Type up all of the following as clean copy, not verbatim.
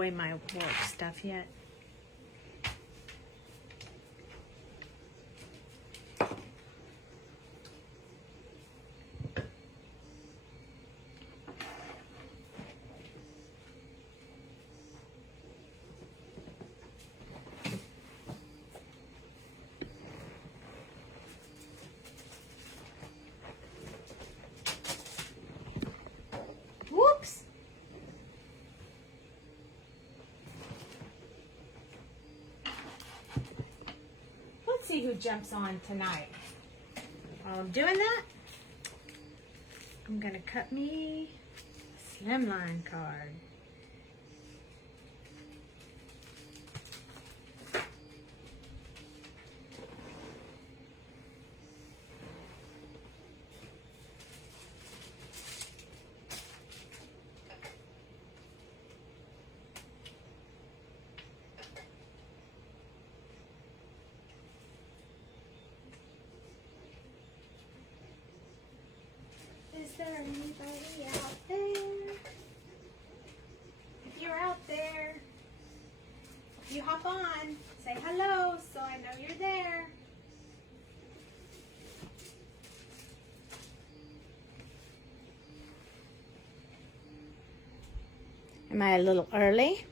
away my work stuff yet. Whoops. Let's see who jumps on tonight. While I'm doing that, I'm going to cut me a slimline card. Is there anybody out there? If you're out there, you hop on, say hello so I know you're there. Am I a little early?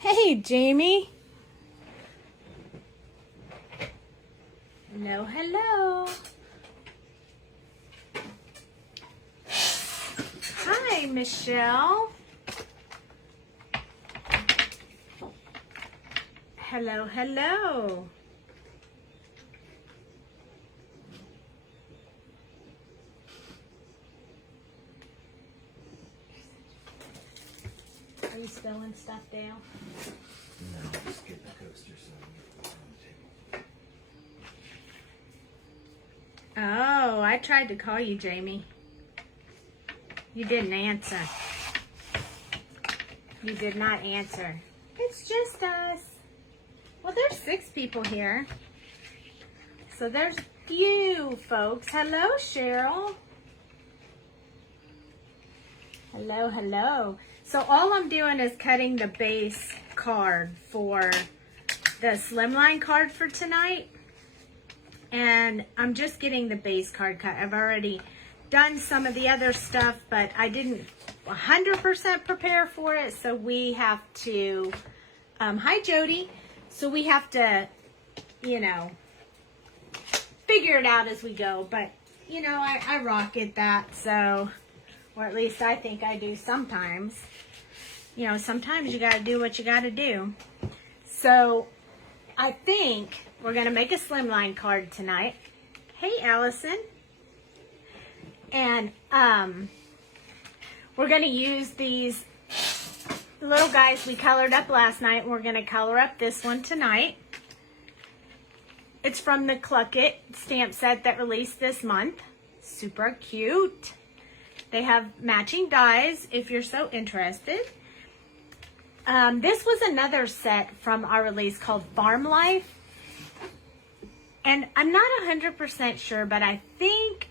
Hey, Jamie. No, hello. Hi, Michelle. Hello, hello. Are you spilling stuff, Dale? No, just get the coaster so I can get it on the table. Oh, I tried to call you, Jamie. You didn't answer. You did not answer. It's just us. Well, there's 6 people here. So there's you folks. Hello, Cheryl. Hello, hello. So all I'm doing is cutting the base card for the slimline card for tonight. And I'm just getting the base card cut. I've already done some of the other stuff, but I didn't 100% prepare for it. So we have to, hi Jody. So we have to, you know, figure it out as we go. But, you know, I rock at that. So, or at least I think I do sometimes. You know, sometimes you got to do what you got to do. So I think we're going to make a slimline card tonight. Hey, Allison. And we're going to use these little guys we colored up last night. We're going to color up this one tonight. It's from the Cluck It stamp set that released this month. Super cute. They have matching dies if you're so interested. This was another set from our release called Farm Life. And I'm not 100% sure, but I think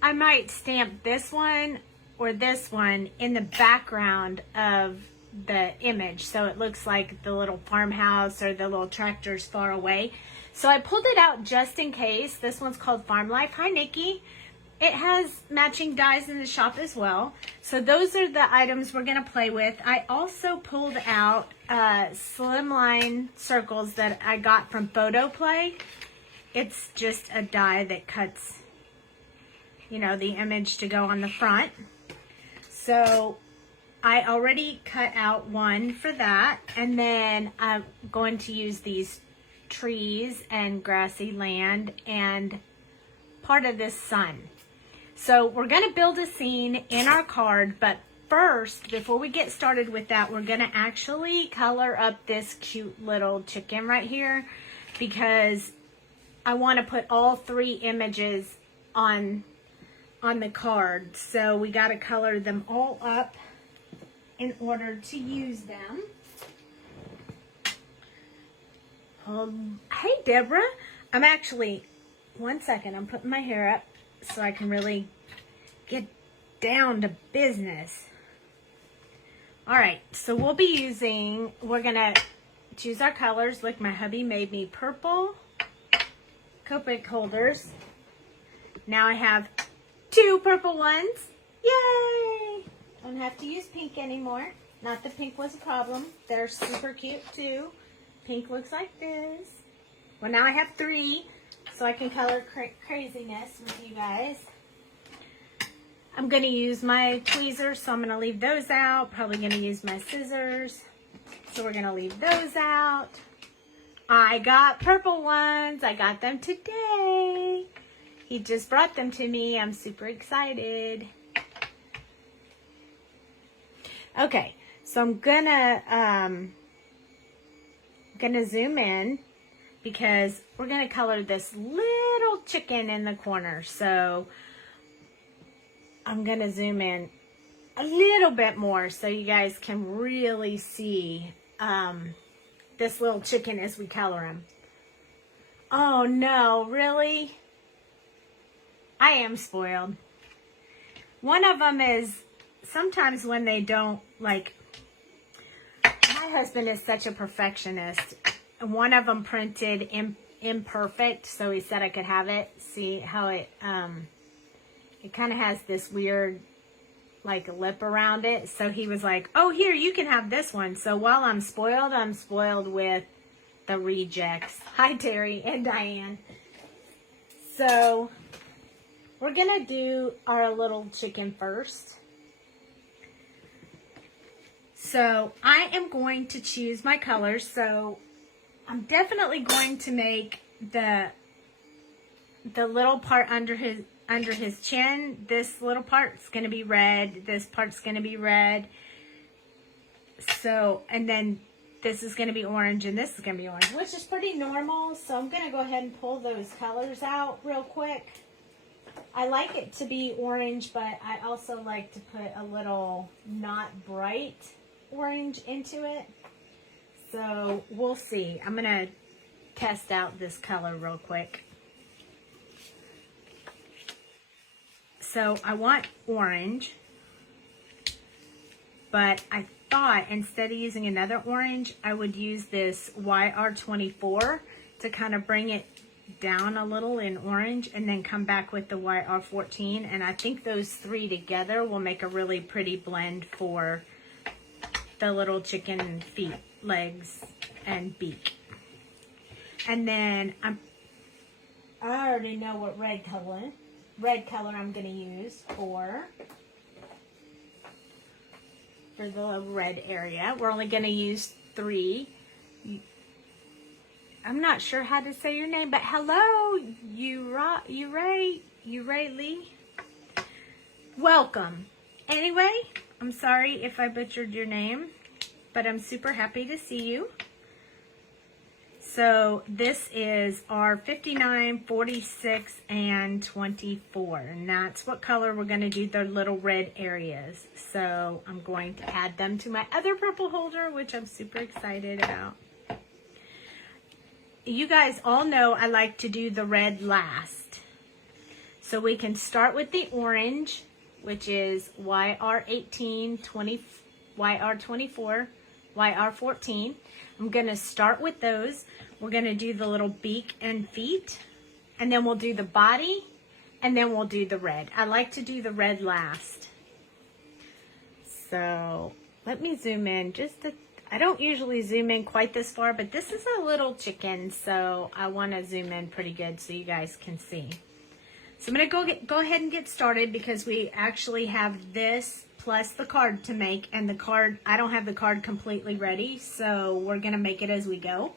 I might stamp this one or this one in the background of the image. So it looks like the little farmhouse or the little tractors far away. So I pulled it out just in case. This one's called Farm Life. Hi, Nikki. It has matching dies in the shop as well. So those are the items we're going to play with. I also pulled out slimline circles that I got from Photo Play. It's just a die that cuts, you know, the image to go on the front. So I already cut out one for that. And then I'm going to use these trees and grassy land and part of this sun. So we're going to build a scene in our card, but first, before we get started with that, we're going to actually color up this cute little chicken right here. because I want to put all 3 images on the card. So we got to color them all up in order to use them. Hey, Deborah. I'm actually, one second, I'm putting my hair up so I can really get down to business. All right, so we'll be using, we're going to choose our colors. Look, my hubby made me purple copic holders. Now I have 2 purple ones. Yay! Don't have to use pink anymore. Not that pink was a problem. They're super cute too. Pink looks like this. Well, now I have 3, so I can color craziness with you guys. I'm going to use my tweezers, so I'm going to leave those out. Probably going to use my scissors, so we're going to leave those out. I got purple ones. I got them today. He just brought them to me. I'm super excited. Okay, so I'm gonna zoom in because we're gonna color this little chicken in the corner. So I'm gonna zoom in a little bit more so you guys can really see this little chicken as we color him. Oh no, really? I am spoiled. One of them is, sometimes when they don't, like, my husband is such a perfectionist. One of them printed imperfect, so he said I could have it. See how it kind of has this weird, like, lip around it. So he was like, oh, here, you can have this one. So while I'm spoiled with the rejects. Hi, Terry and Diane. So we're going to do our little chicken first. So I am going to choose my colors. So I'm definitely going to make the little part under his chin. This little part's going to be red. This part's going to be red. So, and then this is going to be orange and this is going to be orange, which is pretty normal. So I'm going to go ahead and pull those colors out real quick. I like it to be orange, but I also like to put a little not bright orange into it. So we'll see. I'm going to test out this color real quick. So I want orange, but I thought instead of using another orange, I would use this YR24 to kind of bring it down a little in orange and then come back with the YR14. And I think those 3 together will make a really pretty blend for the little chicken feet, legs, and beak. And then I already know what red color I'm going to use for the red area. We're only going to use 3. I'm not sure how to say your name, but hello, Lee. Welcome. Anyway, I'm sorry if I butchered your name, but I'm super happy to see you. So this is our 59, 46, and 24. And that's what color we're going to do the little red areas. So I'm going to add them to my other purple holder, which I'm super excited about. You guys all know I like to do the red last. So we can start with the orange, which is YR18, YR24, YR14. I'm going to start with those. We're going to do the little beak and feet, and then we'll do the body, and then we'll do the red. I like to do the red last. So let me zoom in I don't usually zoom in quite this far, but this is a little chicken, so I want to zoom in pretty good so you guys can see. So I'm going to go ahead and get started because we actually have this plus the card to make, and the card, I don't have the card completely ready, so we're going to make it as we go.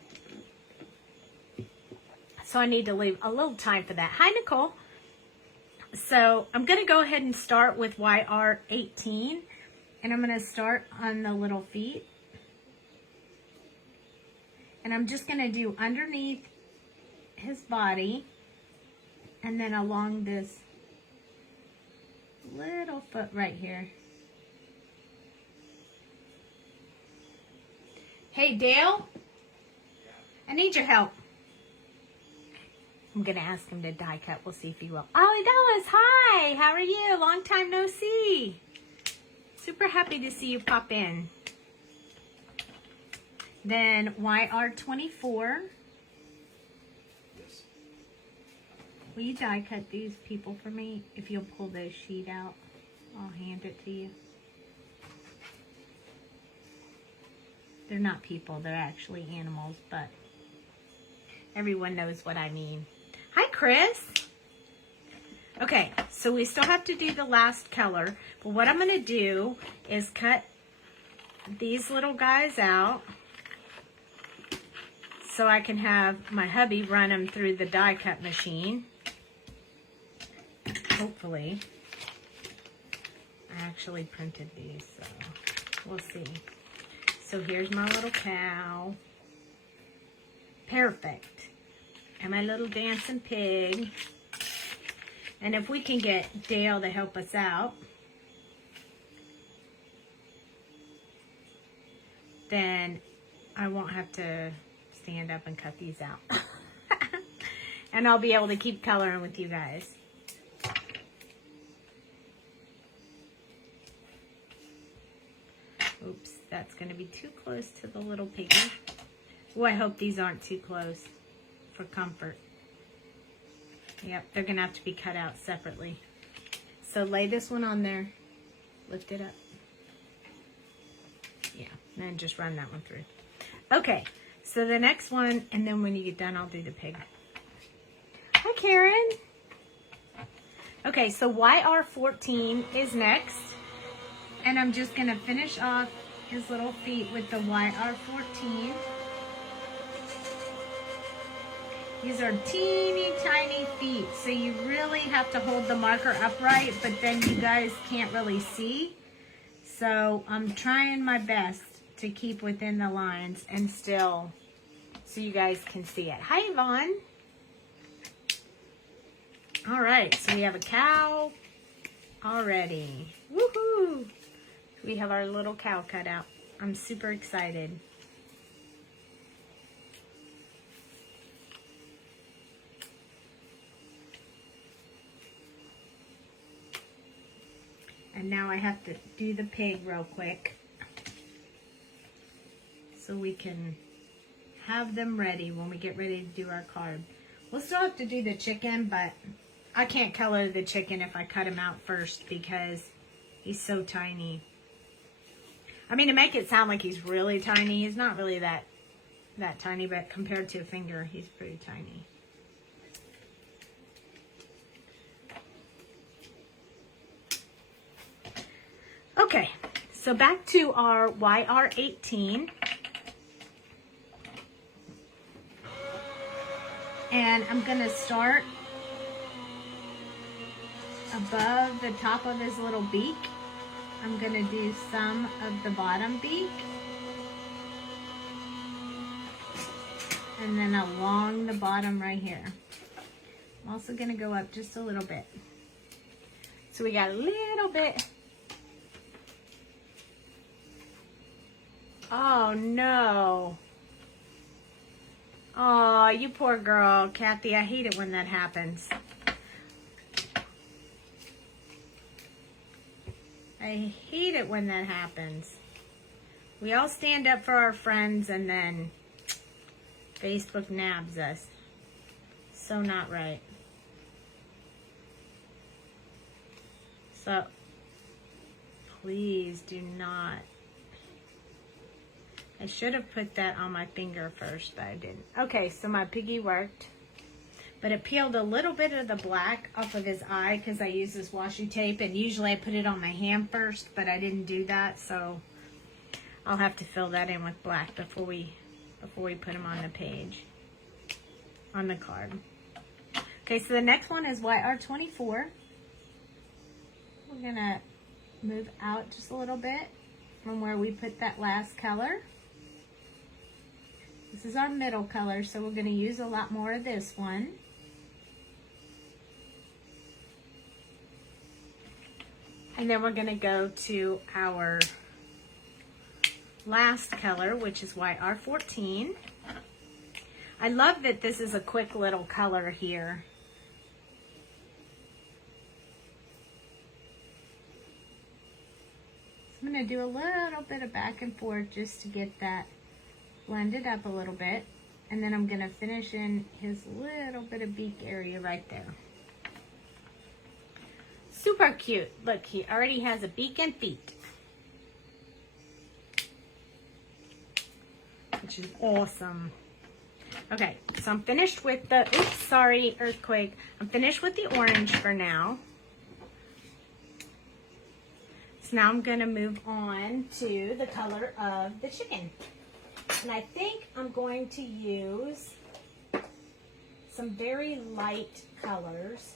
So I need to leave a little time for that. Hi, Nicole. So I'm going to go ahead and start with YR18, and I'm going to start on the little feet. And I'm just going to do underneath his body and then along this little foot right here. Hey, Dale, I need your help. I'm going to ask him to die cut. We'll see if he will. Oh, he does. Hi. How are you? Long time no see. Super happy to see you pop in. Then YR24. Yes. Will you die cut these people for me? If you'll pull the sheet out, I'll hand it to you. They're not people. They're actually animals, but everyone knows what I mean. Hi, Chris. Okay, so we still have to do the last color, but what I'm going to do is cut these little guys out so I can have my hubby run them through the die cut machine. Hopefully. I actually printed these, so we'll see. So here's my little cow. Perfect. And my little dancing pig. And if we can get Dale to help us out, then I won't have to stand up and cut these out. And I'll be able to keep coloring with you guys. Oops, that's going to be too close to the little piggy. Oh, I hope these aren't too close for comfort. Yep, they're going to have to be cut out separately. So lay this one on there. Lift it up. Yeah, and then just run that one through. Okay, so the next one, and then when you get done, I'll do the pig. Hi, Karen. Okay, so YR14 is next. And I'm just going to finish off his little feet with the YR14. These are teeny tiny feet, so you really have to hold the marker upright, but then you guys can't really see. So I'm trying my best to keep within the lines and still so you guys can see it. Hi, Yvonne. All right, so we have a cow already. Woohoo! We have our little cow cut out. I'm super excited. And now I have to do the pig real quick so we can have them ready when we get ready to do our card. We'll still have to do the chicken, but I can't color the chicken if I cut him out first because he's so tiny. I mean, to make it sound like he's really tiny, he's not really that tiny, but compared to a finger, he's pretty tiny. Okay, so back to our YR18. And I'm going to start above the top of his little beak. I'm going to do some of the bottom beak. And then along the bottom right here. I'm also going to go up just a little bit. So we got a little bit. Oh no. Oh, you poor girl, Kathy. I hate it when that happens. I hate it when that happens. We all stand up for our friends and then Facebook nabs us. So not right. So please do not. I should have put that on my finger first, but I didn't. Okay, so my piggy worked. But it peeled a little bit of the black off of his eye because I use this washi tape. And usually I put it on my hand first, but I didn't do that. So I'll have to fill that in with black before we put him on the page, on the card. Okay, so the next one is YR24. We're going to move out just a little bit from where we put that last color. This is our middle color, so we're going to use a lot more of this one. And then we're going to go to our last color, which is YR14. I love that this is a quick little color here. I'm going to do a little bit of back and forth just to get that blended up a little bit. And then I'm going to finish in his little bit of beak area right there. Super cute. Look, he already has a beak and feet, which is awesome. Okay, so I'm finished with the, oops, sorry, earthquake. I'm finished with the orange for now. So now I'm going to move on to the color of the chicken. And I think I'm going to use some very light colors.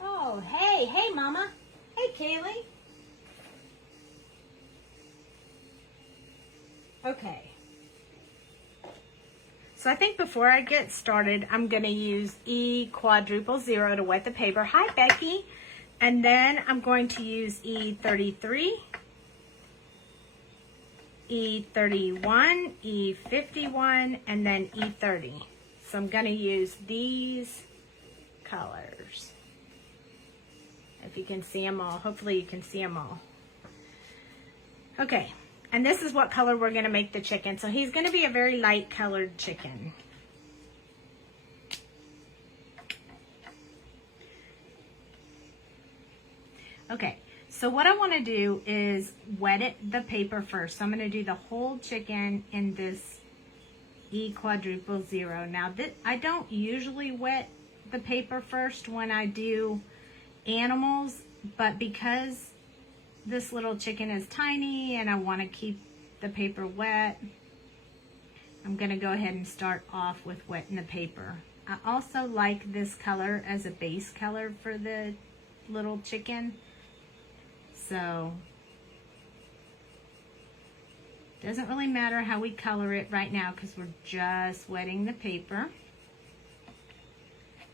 Oh, hey, Mama. Hey, Kaylee. Okay. So I think before I get started, I'm going to use E⁻⁻⁻ to wet the paper. Hi, Becky. And then I'm going to use E33, E31, E51, and then E30. So I'm going to use these colors. If you can see them all. Hopefully you can see them all. Okay. And this is what color we're going to make the chicken. So he's going to be a very light colored chicken. Okay, so what I want to do is wet the paper first. So I'm going to do the whole chicken in this E⁻⁻⁻. Now, I don't usually wet the paper first when I do animals, but because this little chicken is tiny and I want to keep the paper wet, I'm going to go ahead and start off with wetting the paper. I also like this color as a base color for the little chicken. So, doesn't really matter how we color it right now because we're just wetting the paper.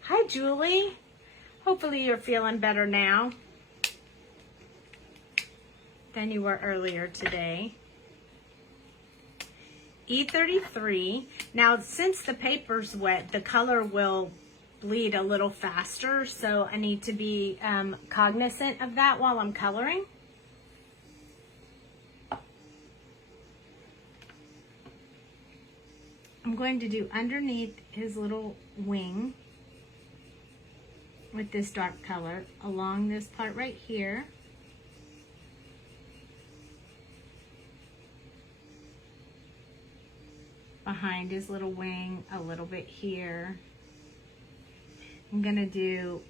Hi, Julie. Hopefully you're feeling better now than you were earlier today. E33. Now, since the paper's wet, the color will bleed a little faster, so I need to be cognizant of that while I'm coloring. I'm going to do underneath his little wing with this dark color along this part right here. Behind his little wing, a little bit here. I'm gonna do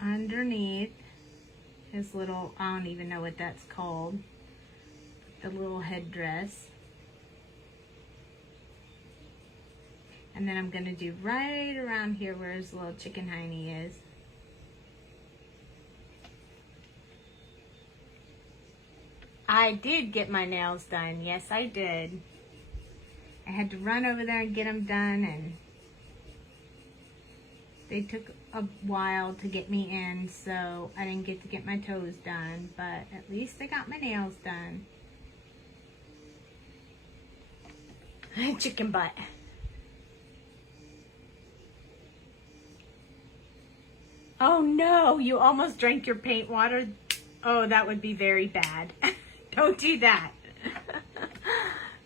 underneath his little, I don't even know what that's called, the little headdress. And then I'm gonna do right around here where his little chicken hiney is. I did get my nails done. Yes, I did. I had to run over there and get them done, and they took a while to get me in, so I didn't get to get my toes done, but at least I got my nails done. Chicken butt. Oh no, you almost drank your paint water. Oh, that would be very bad. Don't do that.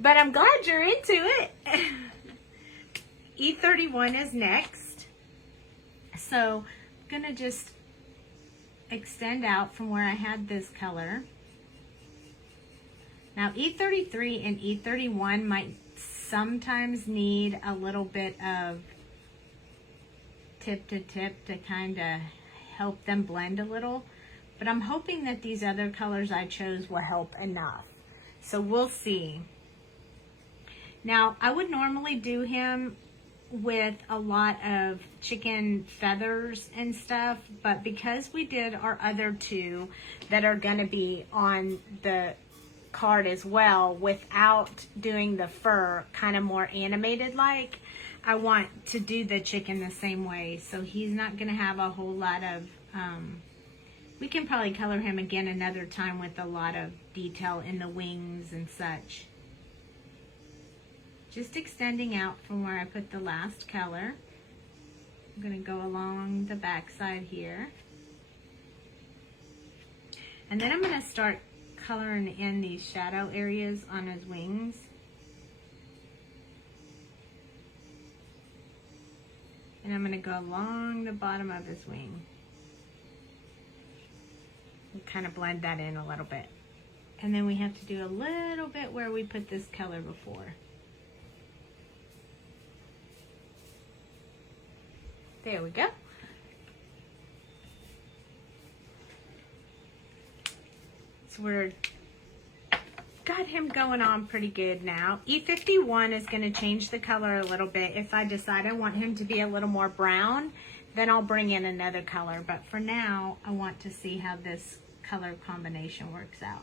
But I'm glad you're into it. E31 is next. So I'm gonna just extend out from where I had this color. Now E33 and E31 might sometimes need a little bit of tip to tip to kind of help them blend a little, but I'm hoping that these other colors I chose will help enough. So we'll see. Now I would normally do him with a lot of chicken feathers and stuff, but because we did our other two that are going to be on the card as well without doing the fur, kind of more animated like, I want to do the chicken the same way. So he's not going to have a whole lot of, we can probably color him again another time with a lot of detail in the wings and such. Just extending out from where I put the last color. I'm going to go along the back side here. And then I'm going to start coloring in these shadow areas on his wings. And I'm going to go along the bottom of his wing. And kind of blend that in a little bit. And then we have to do a little bit where we put this color before. There we go. So we're got him going on pretty good now. E51 is going to change the color a little bit. If I decide I want him to be a little more brown, then I'll bring in another color. But for now, I want to see how this color combination works out.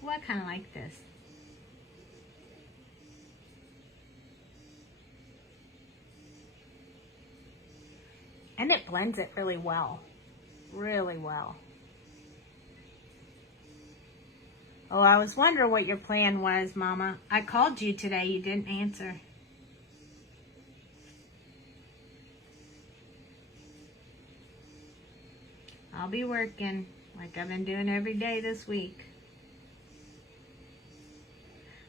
Well, I kind of like this. And it blends it really well. Really well. Oh, I was wondering what your plan was, Mama. I called you today. You didn't answer. I'll be working like I've been doing every day this week.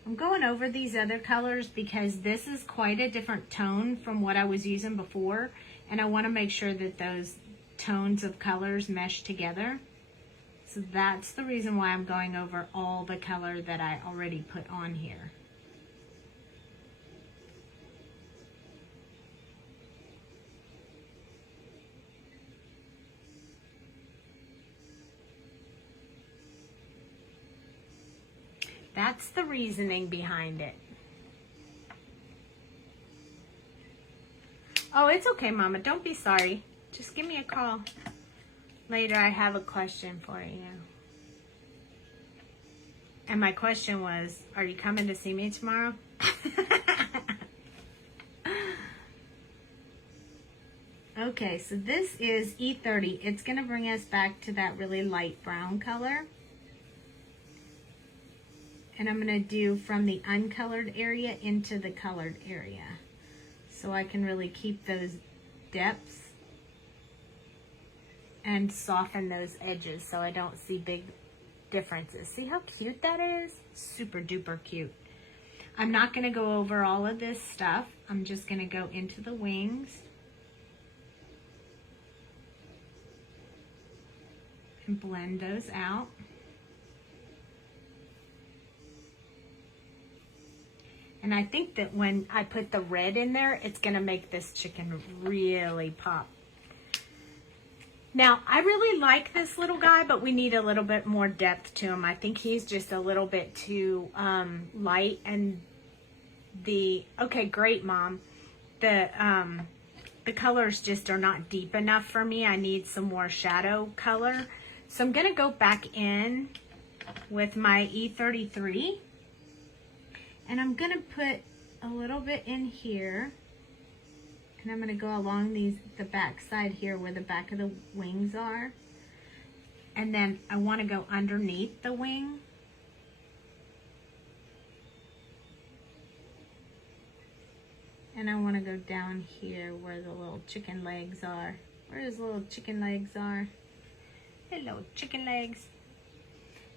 I'm going over these other colors because this is quite a different tone from what I was using before. And I want to make sure that those tones of colors mesh together. So that's the reason why I'm going over all the color that I already put on here. That's the reasoning behind it. Oh, it's okay, Mama. Don't be sorry. Just give me a call. Later, I have a question for you. And my question was, are you coming to see me tomorrow? Okay, so this is E30. It's going to bring us back to that really light brown color. And I'm going to do from the uncolored area into the colored area. So I can really keep those depths and soften those edges so I don't see big differences. See how cute that is? Super duper cute. I'm not going to go over all of this stuff. I'm just going to go into the wings and blend those out. And I think that when I put the red in there, it's going to make this chicken really pop. Now, I really like this little guy, but we need a little bit more depth to him. I think he's just a little bit too light. And okay, great, Mom. The colors just are not deep enough for me. I need some more shadow color. So I'm going to go back in with my E33. And I'm going to put a little bit in here. And I'm going to go along the back side here where the back of the wings are. And then I want to go underneath the wing. And I want to go down here where the little chicken legs are. Where his little chicken legs are. Hello, chicken legs.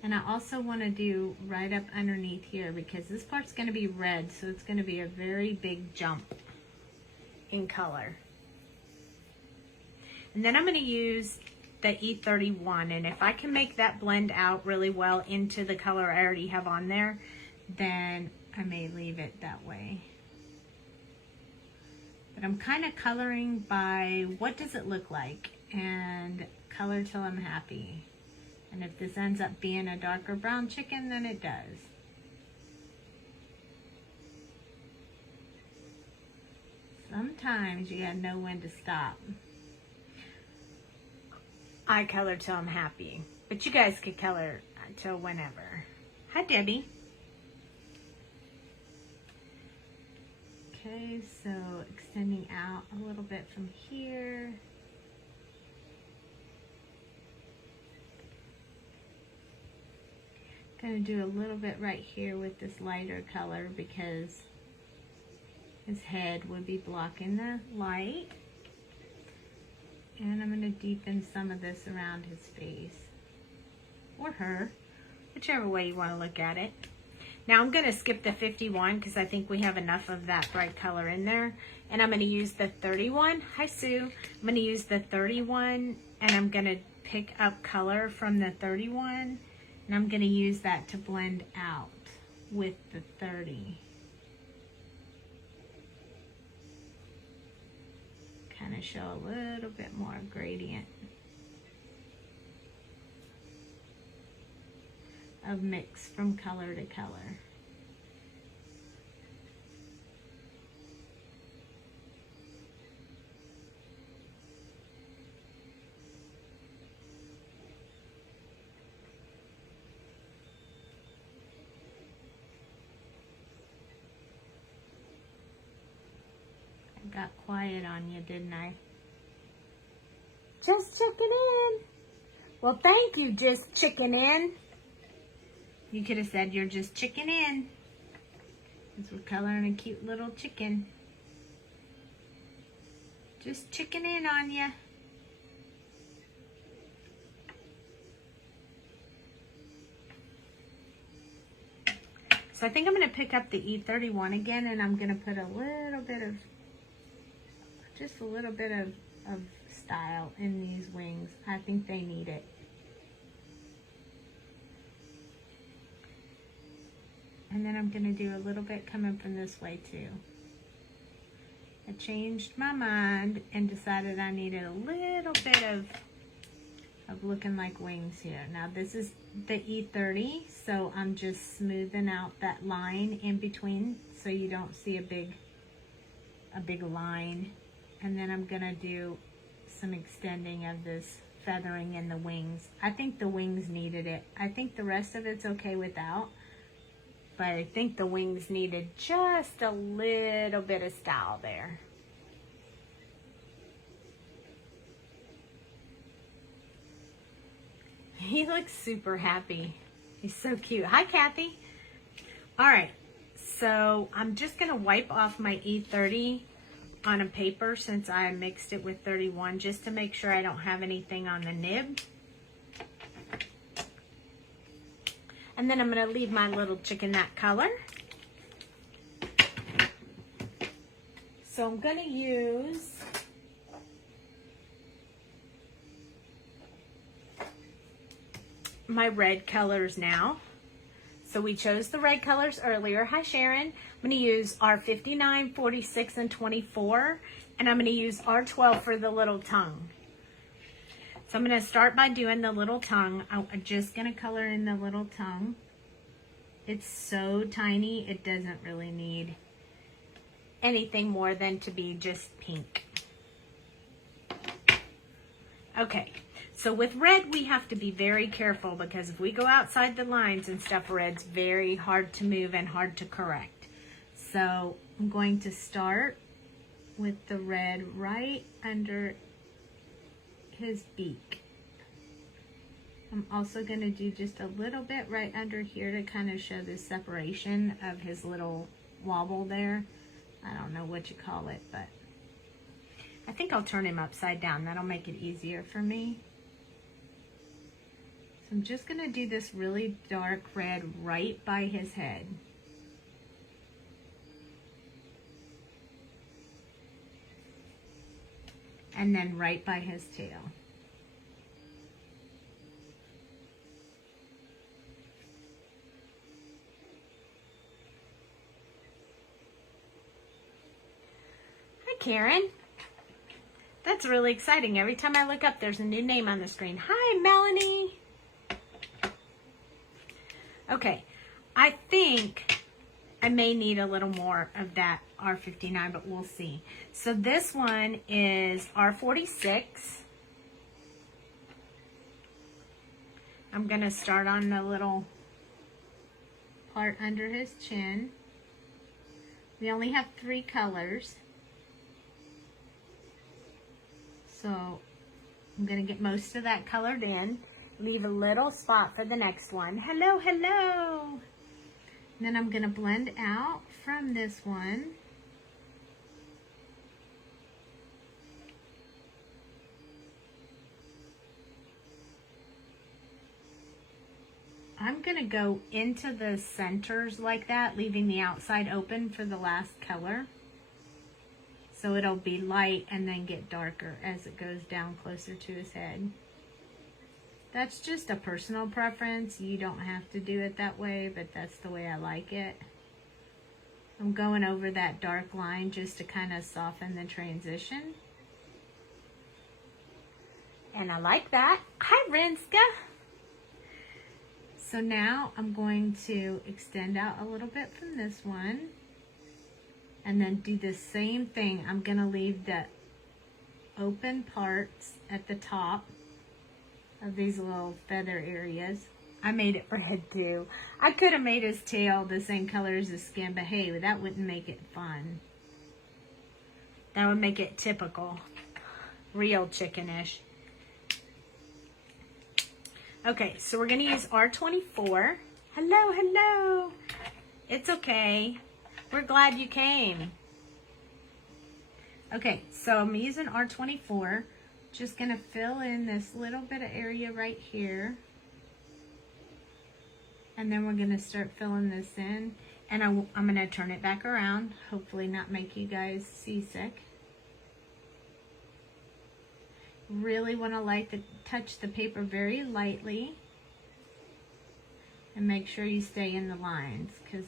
And I also want to do right up underneath here because this part's going to be red, so it's going to be a very big jump in color. And then I'm going to use the E31, and if I can make that blend out really well into the color I already have on there, then I may leave it that way. But I'm kind of coloring by what does it look like, and color till I'm happy. And if this ends up being a darker brown chicken, then it does. Sometimes you gotta know when to stop. I color till I'm happy, but you guys could color until whenever. Hi, Debbie. Okay, so extending out a little bit from here. Gonna do a little bit right here with this lighter color because his head would be blocking the light. And I'm gonna deepen some of this around his face, or her, whichever way you wanna look at it. Now I'm gonna skip the 51 because I think we have enough of that bright color in there. And I'm gonna use the 31. Hi, Sue. I'm gonna use the 31 and I'm gonna pick up color from the 31. And I'm going to use that to blend out with the 30. Kind of show a little bit more gradient of mix from color to color. Got quiet on you, didn't I? Just checking in. Well, thank you, just chicken in. You could have said you're just chicken in. Because we're coloring a cute little chicken. Just chicken in on you. So I think I'm going to pick up the E31 again, and I'm going to put a little bit of, just a little bit of style in these wings. I think they need it. And then I'm going to do a little bit coming from this way too. I changed my mind and decided I needed a little bit of looking like wings here. Now this is the E30, so I'm just smoothing out that line in between so you don't see a big line. And then I'm gonna do some extending of this feathering in the wings. I think the wings needed it. I think the rest of it's okay without, but I think the wings needed just a little bit of style there. He looks super happy. He's so cute. Hi, Kathy. All right, so I'm just gonna wipe off my E30 on a paper since I mixed it with 31 just to make sure I don't have anything on the nib. And then I'm going to leave my little chicken that color. So I'm going to use my red colors now. So we chose the red colors earlier. Hi, Sharon. I'm going to use R59, 46, and 24. And I'm going to use R12 for the little tongue. So I'm going to start by doing the little tongue. I'm just going to color in the little tongue. It's so tiny, it doesn't really need anything more than to be just pink. Okay. So with red, we have to be very careful because if we go outside the lines and stuff, red's very hard to move and hard to correct. So I'm going to start with the red right under his beak. I'm also going to do just a little bit right under here to kind of show the separation of his little wobble there. I don't know what you call it, but I think I'll turn him upside down. That'll make it easier for me. I'm just going to do this really dark red right by his head. And then right by his tail. Hi, Karen. That's really exciting. Every time I look up, there's a new name on the screen. Hi, Melanie. Okay, I think I may need a little more of that R59, but we'll see. So this one is R46. I'm going to start on the little part under his chin. We only have 3 colors. So I'm going to get most of that colored in. Leave a little spot for the next one. Hello, hello. Then I'm going to blend out from this one. I'm going to go into the centers like that, leaving the outside open for the last color. So it'll be light and then get darker as it goes down closer to his head. That's just a personal preference. You don't have to do it that way, but that's the way I like it. I'm going over that dark line just to kind of soften the transition. And I like that. Hi, Renska. So now I'm going to extend out a little bit from this one. And then do the same thing. I'm going to leave the open parts at the top of these little feather areas. I made it red too. I could have made his tail the same color as his skin, but hey, that wouldn't make it fun. That would make it typical. Real chickenish. Okay, so we're gonna use R24. Hello, hello. It's okay. We're glad you came. Okay, so I'm using R24. Just gonna fill in this little bit of area right here. And then we're gonna start filling this in. And I'm gonna turn it back around. Hopefully not make you guys seasick. Really wanna touch the paper very lightly. And make sure you stay in the lines, because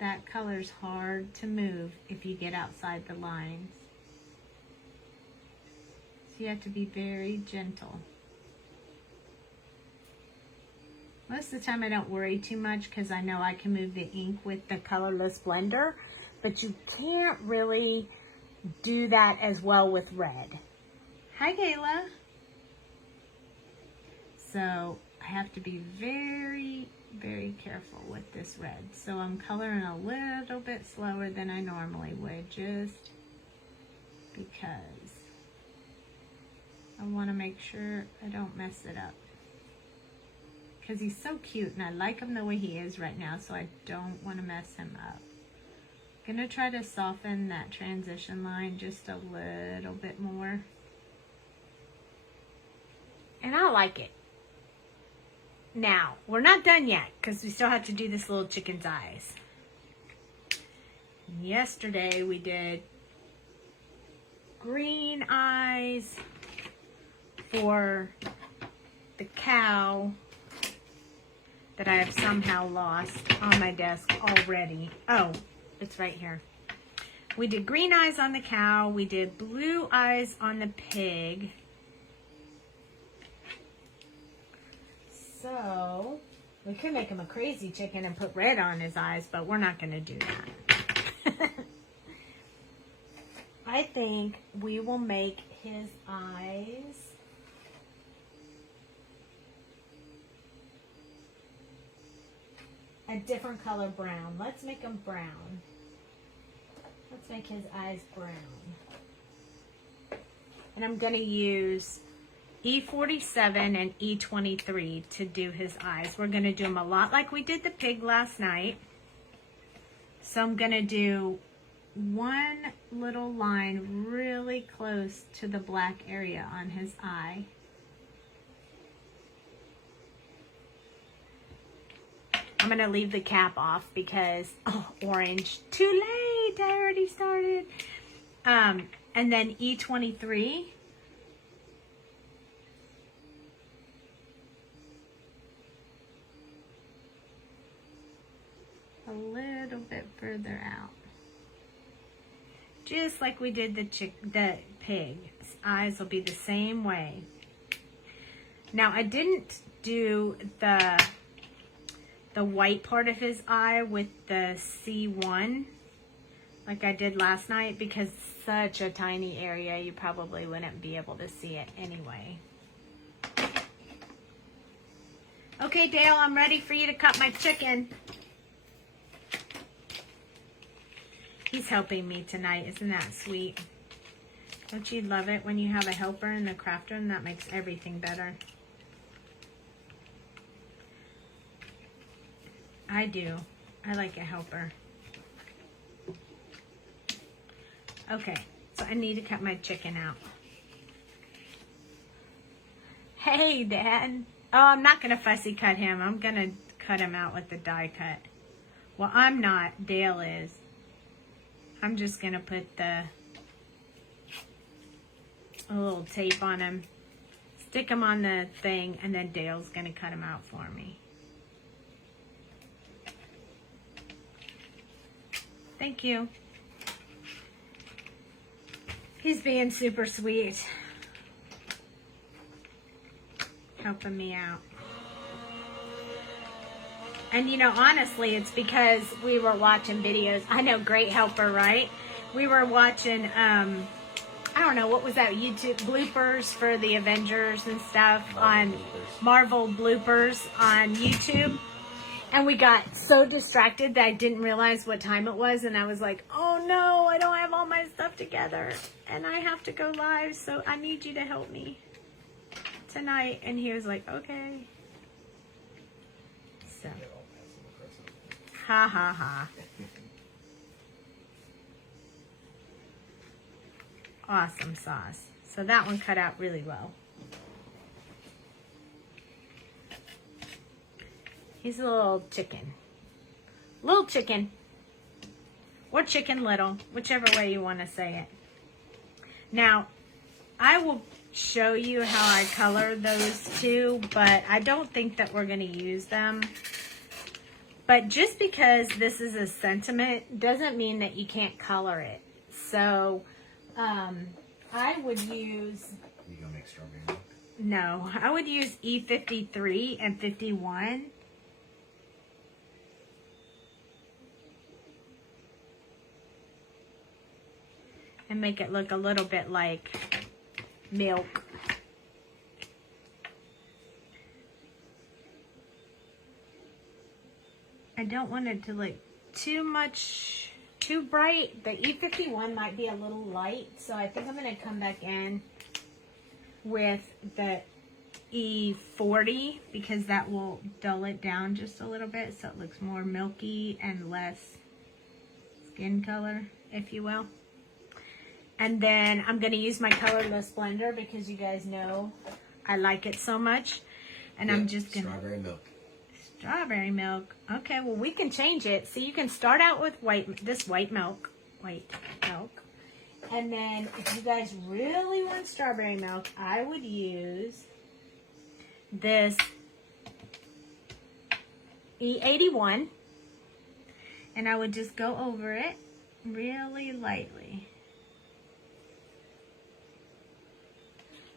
that color's hard to move if you get outside the lines. So you have to be very gentle. Most of the time I don't worry too much because I know I can move the ink with the colorless blender, but you can't really do that as well with red. Hi, Gayla. So I have to be very, very careful with this red. So I'm coloring a little bit slower than I normally would, just because I want to make sure I don't mess it up. Because he's so cute and I like him the way he is right now, so I don't want to mess him up. I'm going to try to soften that transition line just a little bit more. And I like it. Now, we're not done yet because we still have to do this little chicken's eyes. Yesterday we did green eyes for the cow that I have somehow lost on my desk already. Oh, it's right here. We did green eyes on the cow. We did blue eyes on the pig. So, we could make him a crazy chicken and put red on his eyes, but we're not going to do that. I think we will make his eyes a different color brown. Let's make them brown. Let's make his eyes brown. And I'm going to use E47 and E23 to do his eyes. We're going to do them a lot like we did the pig last night. So I'm going to do one little line really close to the black area on his eye. I'm going to leave the cap off because, oh, orange, too late, I already started. And then E23. A little bit further out. Just like we did the pig. His eyes will be the same way. Now, I didn't do the the white part of his eye with the C1 like I did last night, because such a tiny area, you probably wouldn't be able to see it anyway. Okay, Dale, I'm ready for you to cut my chicken. He's helping me tonight. Isn't that sweet? Don't you love it when you have a helper in the craft room? That makes everything better. I do. I like a helper. Okay, so I need to cut my chicken out. Hey, Dad. Oh, I'm not going to fussy cut him. I'm going to cut him out with the die cut. Well, I'm not. Dale is. I'm just going to put a little tape on him, stick him on the thing, and then Dale's going to cut him out for me. Thank you. He's being super sweet. Helping me out. And you know, honestly, it's because we were watching videos. I know, great helper, right? We were watching, I don't know, what was that, YouTube bloopers for the Avengers and stuff on Marvel bloopers on YouTube. And we got so distracted that I didn't realize what time it was. And I was like, oh no, I don't have all my stuff together. And I have to go live, so I need you to help me tonight. And he was like, okay. So, ha ha ha. Awesome sauce. So that one cut out really well. He's a little chicken. Little chicken. Or chicken little. Whichever way you want to say it. Now, I will show you how I color those two, but I don't think that we're going to use them. But just because this is a sentiment doesn't mean that you can't color it. So, I would use... You gonna make strawberry milk? No, I would use E53 and 51. And make it look a little bit like milk. I don't want it to look too bright. The E51 might be a little light, so I think I'm going to come back in with the E40 because that will dull it down just a little bit so it looks more milky and less skin color, if you will. And then I'm going to use my colorless blender because you guys know I like it so much. And yep, I'm just going to... Strawberry milk. Strawberry milk. Okay, well, we can change it. So you can start out with white milk. And then if you guys really want strawberry milk, I would use this E81. And I would just go over it really lightly.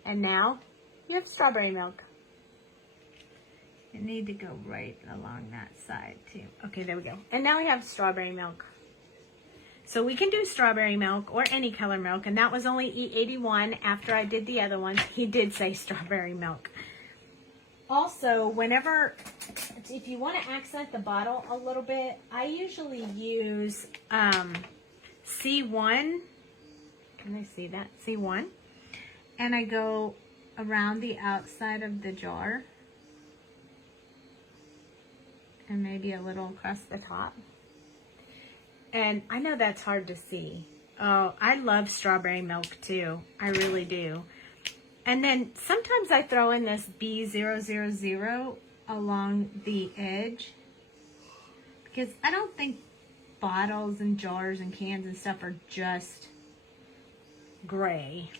And now you have strawberry milk. You need to go right along that side too. Okay, there we go. And now we have strawberry milk. So we can do strawberry milk or any color milk. And that was only E81 after I did the other ones. He did say strawberry milk. Also, if you want to accent the bottle a little bit, I usually use C1. Can I see that? C1. And I go around the outside of the jar. And maybe a little across the top. And I know that's hard to see. Oh, I love strawberry milk too. I really do. And then sometimes I throw in this B000 along the edge. Because I don't think bottles and jars and cans and stuff are just gray.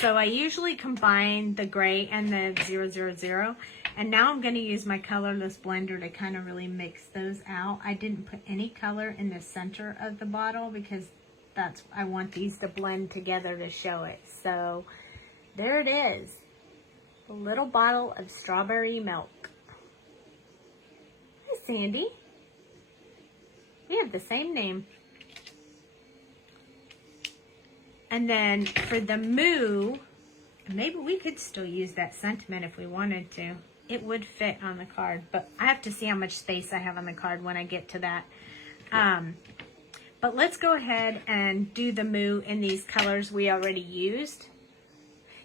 So I usually combine the gray and the 000. And now I'm going to use my colorless blender to kind of really mix those out. I didn't put any color in the center of the bottle because I want these to blend together to show it. So there it is. A little bottle of strawberry milk. Sandy. We have the same name. And then for the moo, maybe we could still use that sentiment if we wanted to. It would fit on the card, but I have to see how much space I have on the card when I get to that. But let's go ahead and do the moo in these colors we already used.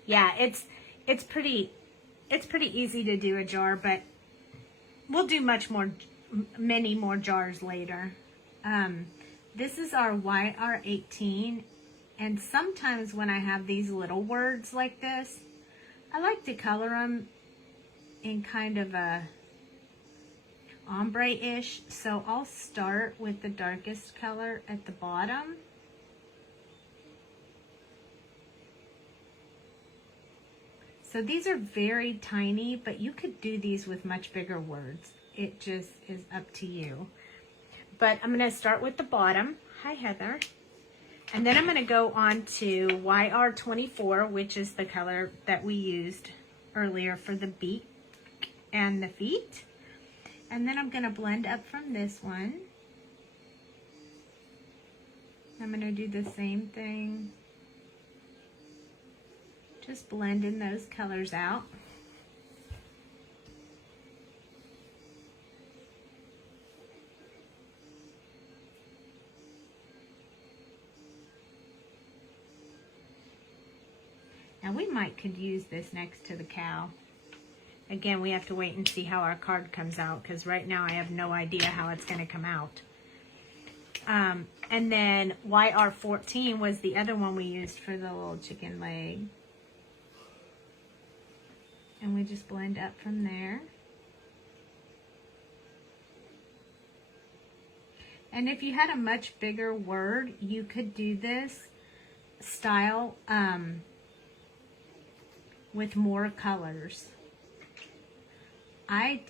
Yeah, it's pretty easy to do a jar, but we'll do many more jars later. This is our YR18, and sometimes when I have these little words like this, I like to color them in kind of a ombre-ish. So I'll start with the darkest color at the bottom. So these are very tiny, but you could do these with much bigger words. It just is up to you. But I'm going to start with the bottom. Hi, Heather. And then I'm going to go on to YR24, which is the color that we used earlier for the beak and the feet. And then I'm going to blend up from this one. I'm going to do the same thing. Just blending those colors out. Now we could use this next to the cow. Again, we have to wait and see how our card comes out, because right now I have no idea how it's going to come out. And then YR14 was the other one we used for the little chicken leg. And we just blend up from there. And if you had a much bigger word, you could do this style with more colors. I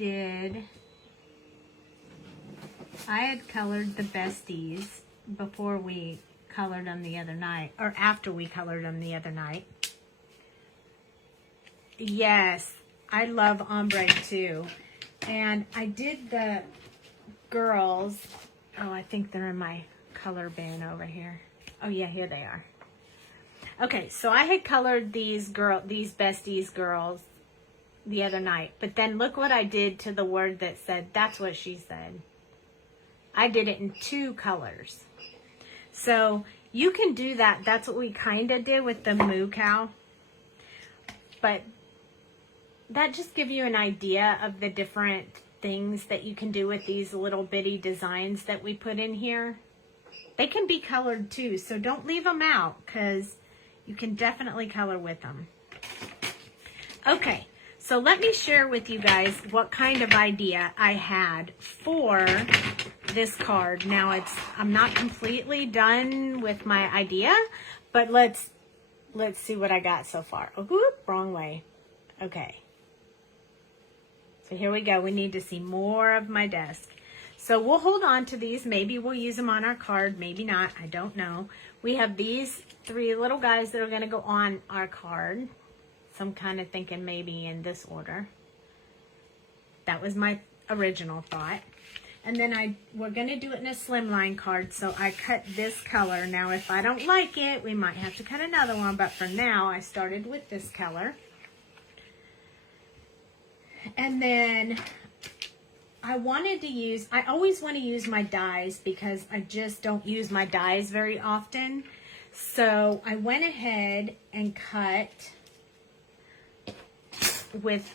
had colored the besties before we colored them the other night, or after we colored them the other night. Yes, I love ombre too. And I did the girls. Oh, I think they're in my color bin over here. Oh yeah, here they are. Okay, so I had colored these besties girls the other night, but then look what I did to the word that said, that's what she said. I did it in 2 colors. So you can do that. That's what we kind of did with the moo cow. But that just gives you an idea of the different things that you can do with these little bitty designs that we put in here. They can be colored too, so don't leave them out, because you can definitely color with them. Okay, so let me share with you guys what kind of idea I had for this card. Now I'm not completely done with my idea, but let's see what I got so far. Oh, whoop, wrong way. Okay. So here we go. We need to see more of my desk. So we'll hold on to these. Maybe we'll use them on our card. Maybe not. I don't know. We have these 3 little guys that are going to go on our card. So I'm kind of thinking maybe in this order. That was my original thought. And then we're going to do it in a slimline card. So I cut this color. Now if I don't like it, we might have to cut another one. But for now, I started with this color. And then I always want to use my dies, because I just don't use my dies very often. So I went ahead and cut with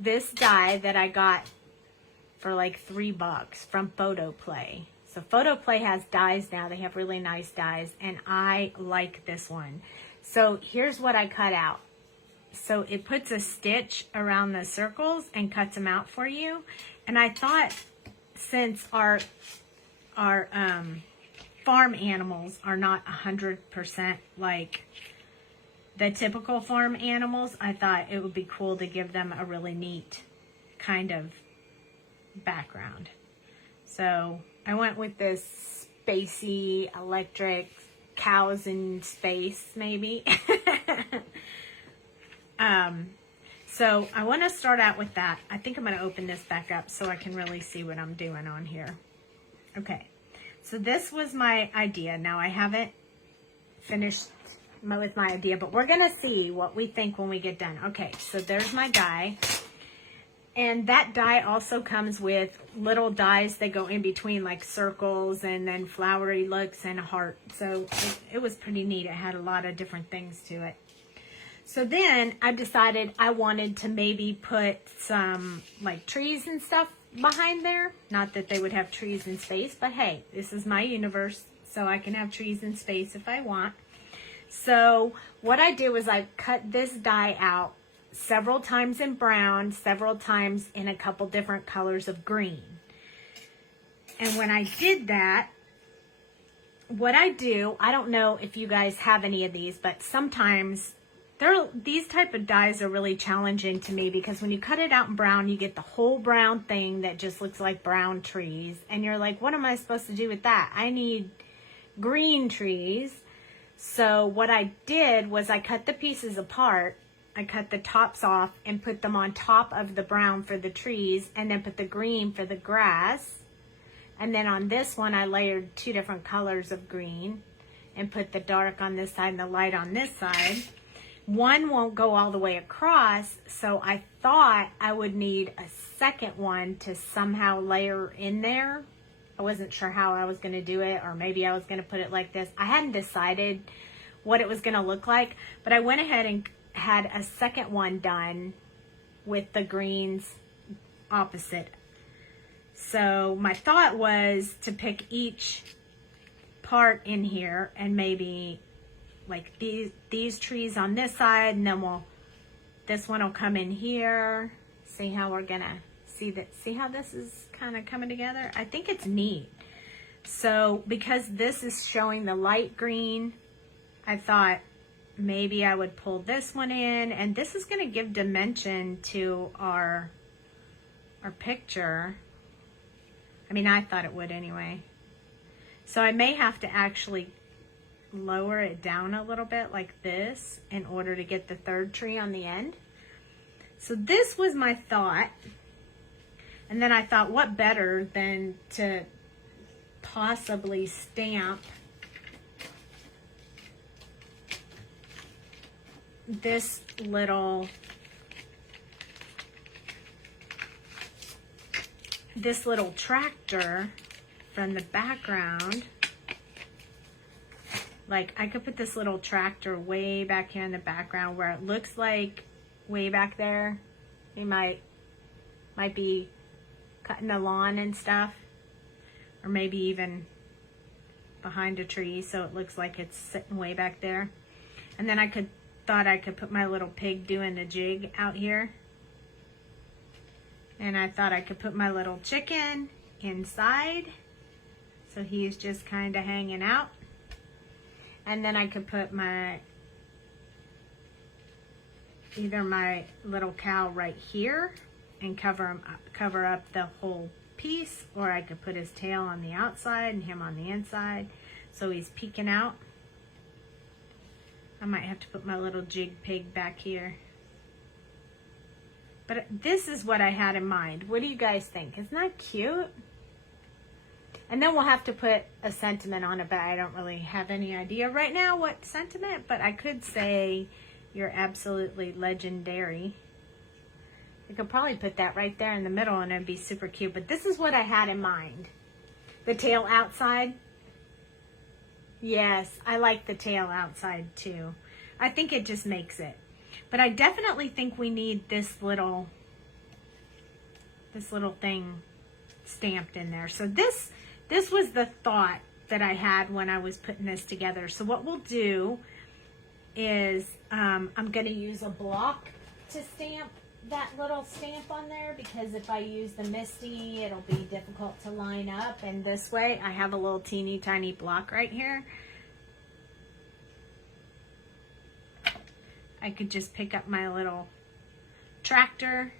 this die that I got for like $3 from Photo Play. So Photo Play has dies now. They have really nice dies, and I like this one. So here's what I cut out. So it puts a stitch around the circles and cuts them out for you. And I thought, since our farm animals are not 100% like the typical farm animals, I thought it would be cool to give them a really neat kind of background. So I went with this spacey electric cows in space, maybe. So I want to start out with that. I think I'm going to open this back up so I can really see what I'm doing on here. Okay, so this was my idea. Now I haven't finished with my idea, but we're going to see what we think when we get done. Okay, so there's my die. And that die also comes with little dies that go in between, like circles and then flowery looks and a heart. So it was pretty neat. It had a lot of different things to it. So then I decided I wanted to maybe put some like trees and stuff behind there. Not that they would have trees in space, but hey, this is my universe, so I can have trees in space if I want. So what I do is I cut this die out several times in brown, several times in a couple different colors of green. And when I did that, what I do, I don't know if you guys have any of these, but sometimes these type of dies are really challenging to me, because when you cut it out in brown, you get the whole brown thing that just looks like brown trees. And you're like, what am I supposed to do with that? I need green trees. So what I did was I cut the pieces apart. I cut the tops off and put them on top of the brown for the trees, and then put the green for the grass. And then on this one, I layered 2 different colors of green and put the dark on this side and the light on this side. One won't go all the way across, so I thought I would need a second one to somehow layer in there. I wasn't sure how I was going to do it, or maybe I was going to put it like this. I hadn't decided what it was going to look like, but I went ahead and had a second one done with the greens opposite. So my thought was to pick each part in here and maybe like these trees on this side, and then this one will come in here. See how we're gonna see how this is kind of coming together? I think it's neat. So because this is showing the light green, I thought maybe I would pull this one in, and this is going to give dimension to our picture. I mean, I thought it would anyway. So I may have to actually lower it down a little bit like this in order to get the third tree on the end. So this was my thought. And then I thought, what better than to possibly stamp this little tractor from the background. Like, I could put this little tractor way back here in the background where it looks like way back there. He might be cutting the lawn and stuff, or maybe even behind a tree, so it looks like it's sitting way back there. And then thought I could put my little pig doing the jig out here. And I thought I could put my little chicken inside, so he's just kind of hanging out. And then I could put either my little cow right here and cover up the whole piece, or I could put his tail on the outside and him on the inside, so he's peeking out. I might have to put my little jig pig back here. But this is what I had in mind. What do you guys think? Isn't that cute? And then we'll have to put a sentiment on it, but I don't really have any idea right now what sentiment, but I could say, you're absolutely legendary. I could probably put that right there in the middle and it'd be super cute, but this is what I had in mind. The tail outside. Yes, I like the tail outside too. I think it just makes it. But I definitely think we need this little thing stamped in there. So this was the thought that I had when I was putting this together. So what we'll do is I'm going to use a block to stamp that little stamp on there, because if I use the Misty, it'll be difficult to line up. And this way, I have a little teeny tiny block right here. I could just pick up my little tractor,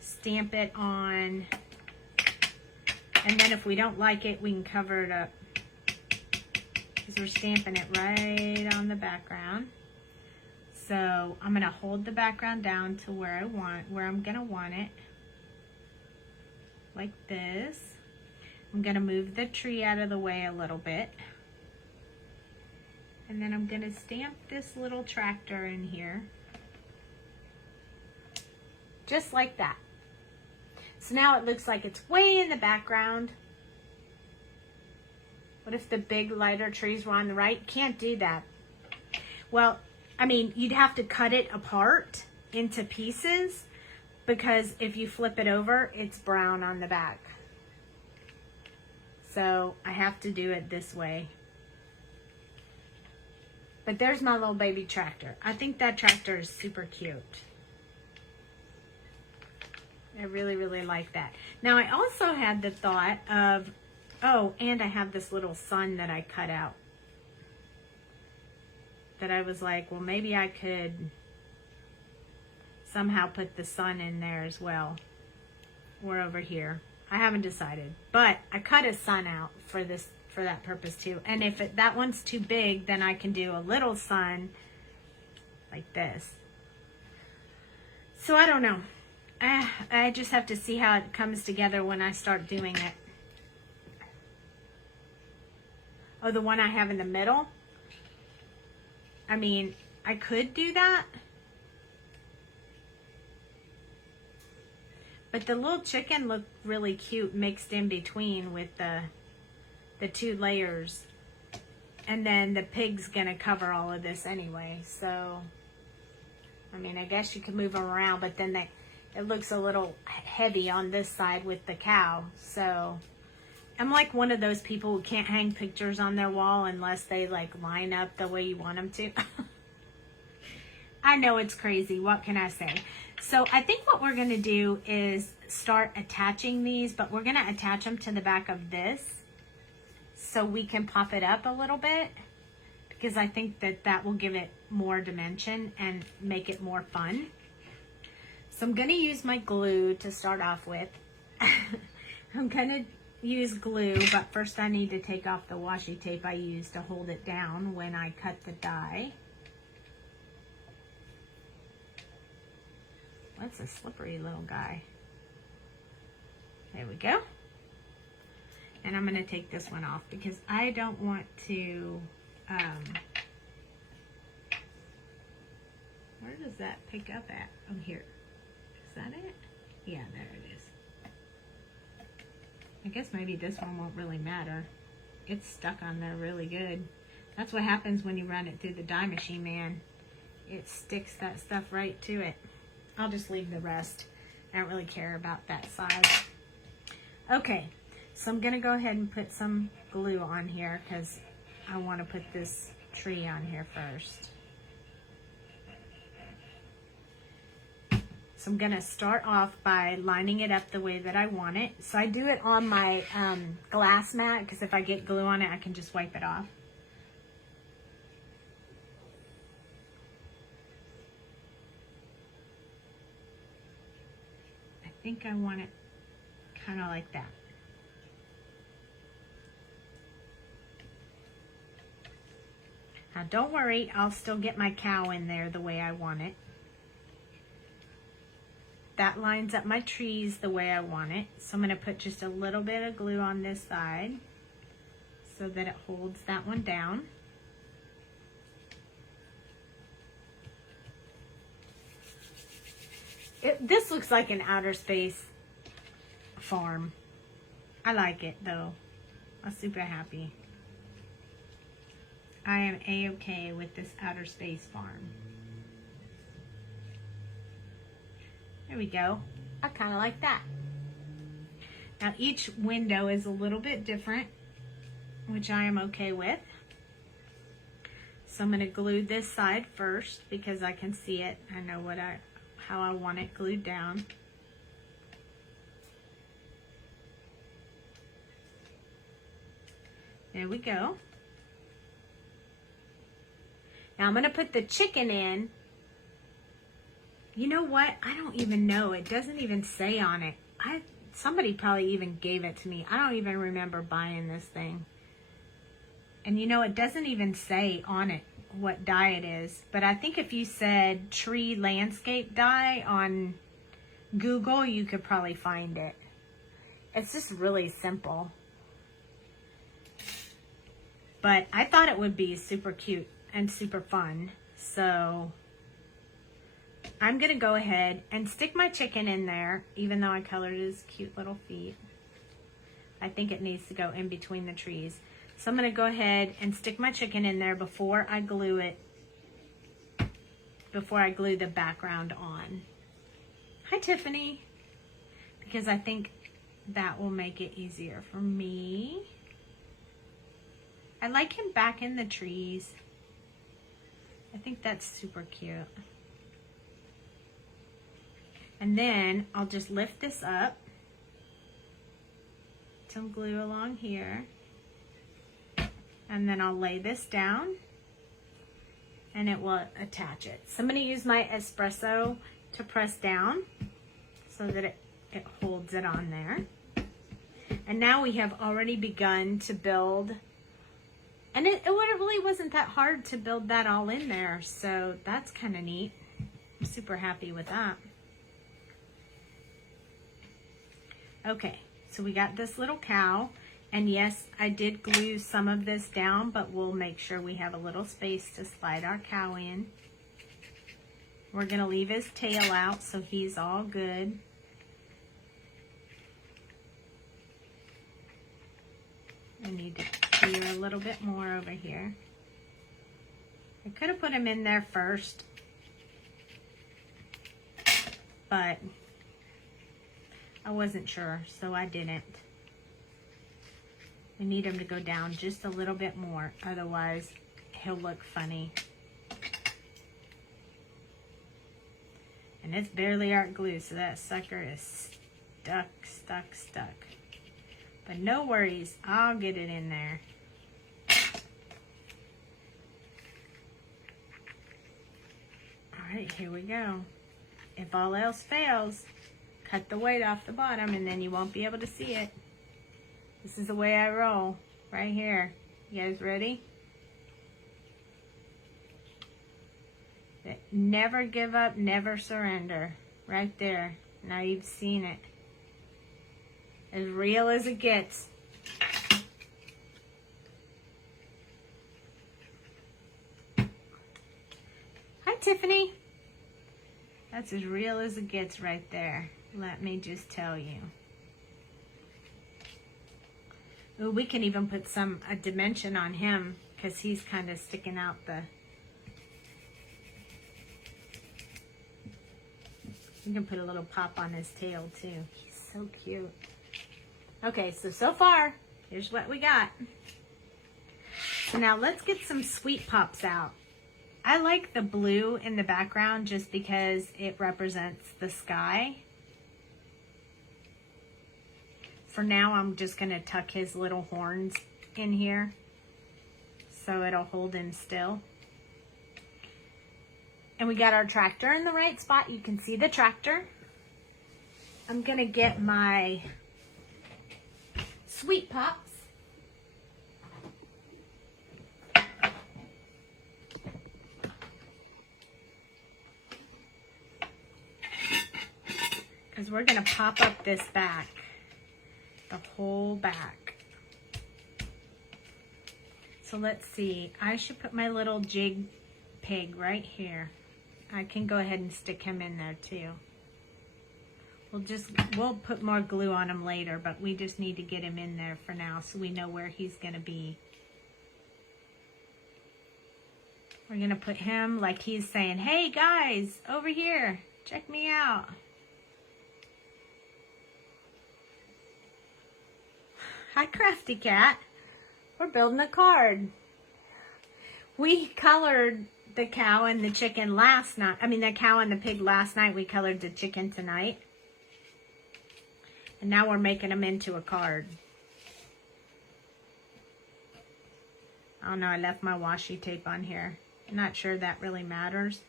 stamp it on, and then if we don't like it, we can cover it up, because we're stamping it right on the background. So I'm gonna hold the background down to where I'm gonna want it. Like this. I'm gonna move the tree out of the way a little bit. And then I'm gonna stamp this little tractor in here. Just like that. So now it looks like it's way in the background. What if the big lighter trees were on the right? Can't do that. Well, I mean, you'd have to cut it apart into pieces because if you flip it over, it's brown on the back. So I have to do it this way. But there's my little baby tractor. I think that tractor is super cute. I really, really like that. Now I also had the thought of, oh, and I have this little sun that I cut out. That I was like, well, maybe I could somehow put the sun in there as well. Or over here. I haven't decided. But I cut a sun out for that purpose too. And if that one's too big, then I can do a little sun like this. So I don't know. I just have to see how it comes together when I start doing it. Oh, the one I have in the middle? I mean, I could do that. But the little chicken looked really cute mixed in between with the two layers. And then the pig's gonna cover all of this anyway. So, I mean, I guess you could move them around, but then it looks a little heavy on this side with the cow. So, I'm like one of those people who can't hang pictures on their wall unless they like line up the way you want them to. I know it's crazy. What can I say? So I think what we're going to do is start attaching these, but we're going to attach them to the back of this so we can pop it up a little bit because I think that will give it more dimension and make it more fun. So I'm going to use my glue to start off with. I'm going to use glue, but first I need to take off the washi tape I used to hold it down when I cut the die. That's a slippery little guy. There we go. And I'm going to take this one off because I don't want to, where does that pick up at? Oh, here. Is that it? Yeah, there it is. I guess maybe this one won't really matter. It's stuck on there really good. That's what happens when you run it through the die machine, man. It sticks that stuff right to it. I'll just leave the rest. I don't really care about that side. Okay, so I'm going to go ahead and put some glue on here because I want to put this tree on here first. So I'm going to start off by lining it up the way that I want it. So I do it on my glass mat because if I get glue on it, I can just wipe it off. I think I want it kind of like that. Now don't worry, I'll still get my cow in there the way I want it. That lines up my trees the way I want it. So I'm going to put just a little bit of glue on this side so that it holds that one down. This looks like an outer space farm. I like it though. I'm super happy. I am A-okay with this outer space farm. There we go. I kind of like that. Now each window is a little bit different, which I am okay with. So I'm going to glue this side first because I can see it. I know how I want it glued down. There we go. Now I'm going to put the chicken in. You know what? I don't even know. It doesn't even say on it. Somebody probably even gave it to me. I don't even remember buying this thing. And you know, it doesn't even say on it what dye it is, but I think if you said tree landscape dye on Google, you could probably find it. It's just really simple. But I thought it would be super cute and super fun. So I'm going to go ahead and stick my chicken in there, even though I colored his cute little feet. I think it needs to go in between the trees. So I'm going to go ahead and stick my chicken in there before I glue it, before I glue the background on. Hi, Tiffany. Because I think that will make it easier for me. I like him back in the trees. I think that's super cute. And then I'll just lift this up. Some glue along here. And then I'll lay this down and it will attach it. So I'm going to use my espresso to press down so that it holds it on there. And now we have already begun to build, and it really wasn't that hard to build that all in there. So that's kind of neat. I'm super happy with that. Okay, so we got this little cow. And yes, I did glue some of this down, but we'll make sure we have a little space to slide our cow in. We're going to leave his tail out so he's all good. I need to clear a little bit more over here. I could have put him in there first, but I wasn't sure, so I didn't. I need him to go down just a little bit more, otherwise he'll look funny. And it's barely art glue, so that sucker is stuck. But no worries, I'll get it in there. Alright, here we go. If all else fails, cut the weight off the bottom and then you won't be able to see it. This is the way I roll, right here. You guys ready? Never give up, never surrender. Right there. Now you've seen it. As real as it gets. Hi, Tiffany. That's as real as it gets right there. Let me just tell you. Ooh, we can even put a dimension on him because he's kind of sticking out the... You can put a little pop on his tail too. He's so cute. Okay, so far, here's what we got. So now let's get some sweet pops out. I like the blue in the background just because it represents the sky. For now, I'm just going to tuck his little horns in here so it'll hold him still. And we got our tractor in the right spot. You can see the tractor. I'm going to get my sweet pops. Because we're going to pop up this back. The whole back. So let's see. I should put my little jig pig right here. I can go ahead and stick him in there too. We'll put more glue on him later, but we just need to get him in there for now so we know where he's going to be. We're going to put him like he's saying, hey guys, over here, check me out. Hi, Crafty Cat. We're building a card. We colored the cow and the chicken last night. I mean, the cow and the pig last night. We colored the chicken tonight. And now we're making them into a card. Oh no, I left my washi tape on here. I'm not sure that really matters.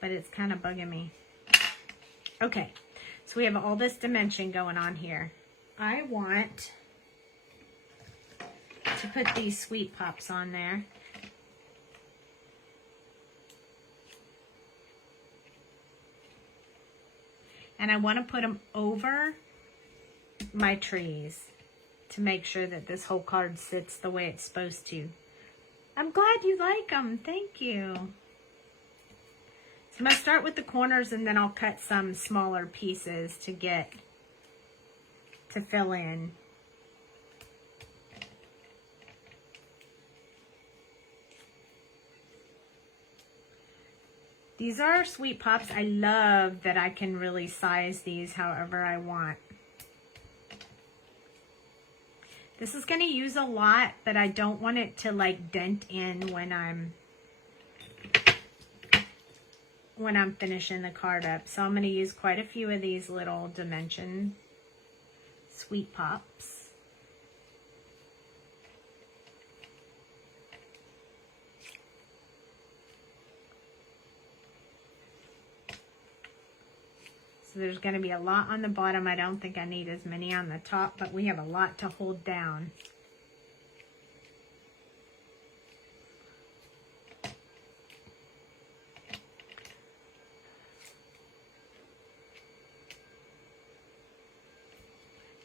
But it's kind of bugging me. Okay, so we have all this dimension going on here. I want to put these sweet pops on there. And I want to put them over my trees to make sure that this whole card sits the way it's supposed to. I'm glad you like them. Thank you. So I'm going to start with the corners, and then I'll cut some smaller pieces to fill in. These are Sweet Pops. I love that I can really size these however I want. This is going to use a lot, but I don't want it to like dent in when I'm finishing the card up. So I'm going to use quite a few of these little dimension Sweet Pops. So there's going to be a lot on the bottom. I don't think I need as many on the top, but we have a lot to hold down.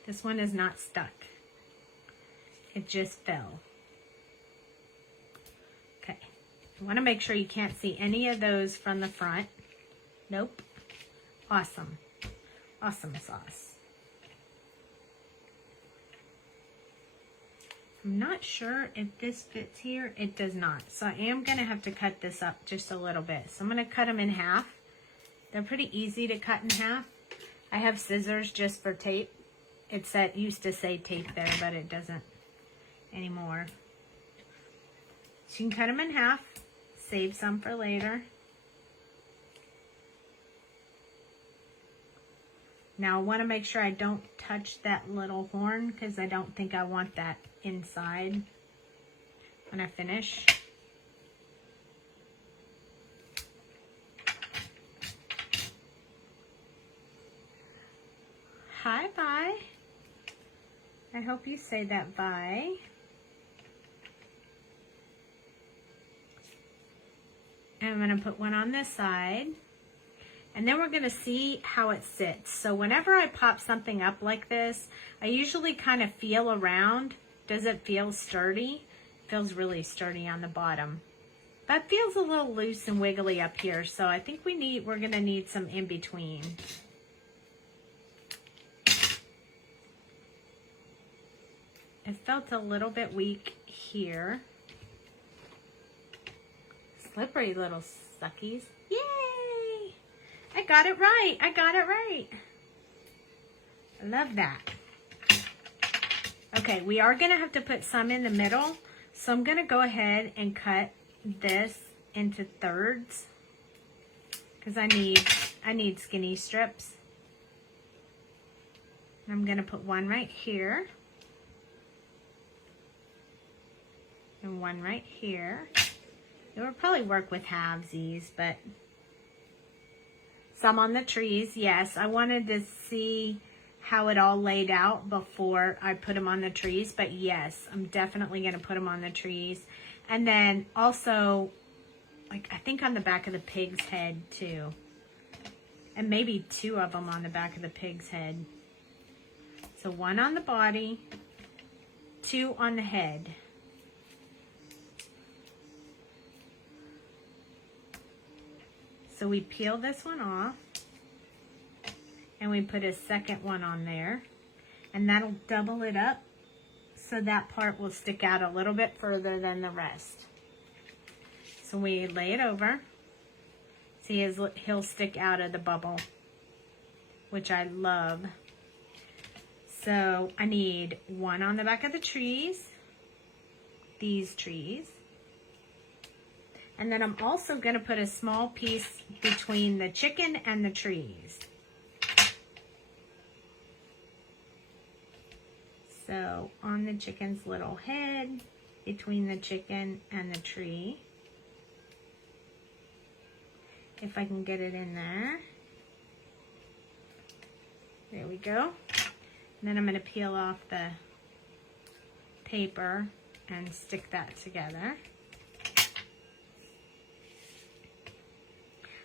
This one is not stuck. It just fell. Okay. I want to make sure you can't see any of those from the front. Nope. Awesome. Awesome sauce. I'm not sure if this fits here. It does not. So I am going to have to cut this up just a little bit. So I'm going to cut them in half. They're pretty easy to cut in half. I have scissors just for tape. It used to say tape there, but it doesn't anymore. So you can cut them in half. Save some for later. Now I want to make sure I don't touch that little horn because I don't think I want that inside when I finish. Hi, bye. I hope you say that bye. And I'm going to put one on this side. And then we're going to see how it sits. So whenever I pop something up like this, I usually kind of feel around. Does it feel sturdy? It feels really sturdy on the bottom. But it feels a little loose and wiggly up here. So I think we're going to need some in between. It felt a little bit weak here. Slippery little suckies. Yay! I got it right. I got it right. I love that. Okay, we are going to have to put some in the middle. So I'm going to go ahead and cut this into thirds. Because I need skinny strips. I'm going to put one right here. And one right here. It would probably work with halvesies, but some on the trees, yes. I wanted to see how it all laid out before I put them on the trees, but yes, I'm definitely going to put them on the trees. And then also, like, I think on the back of the pig's head too. And maybe two of them on the back of the pig's head. So one on the body, two on the head. So we peel this one off, and we put a second one on there, and that'll double it up so that part will stick out a little bit further than the rest. So we lay it over. See, he'll stick out of the bubble, which I love. So I need one on the back of the trees, these trees. And then I'm also going to put a small piece between the chicken and the trees. So on the chicken's little head, between the chicken and the tree. If I can get it in there. There we go. And then I'm going to peel off the paper and stick that together.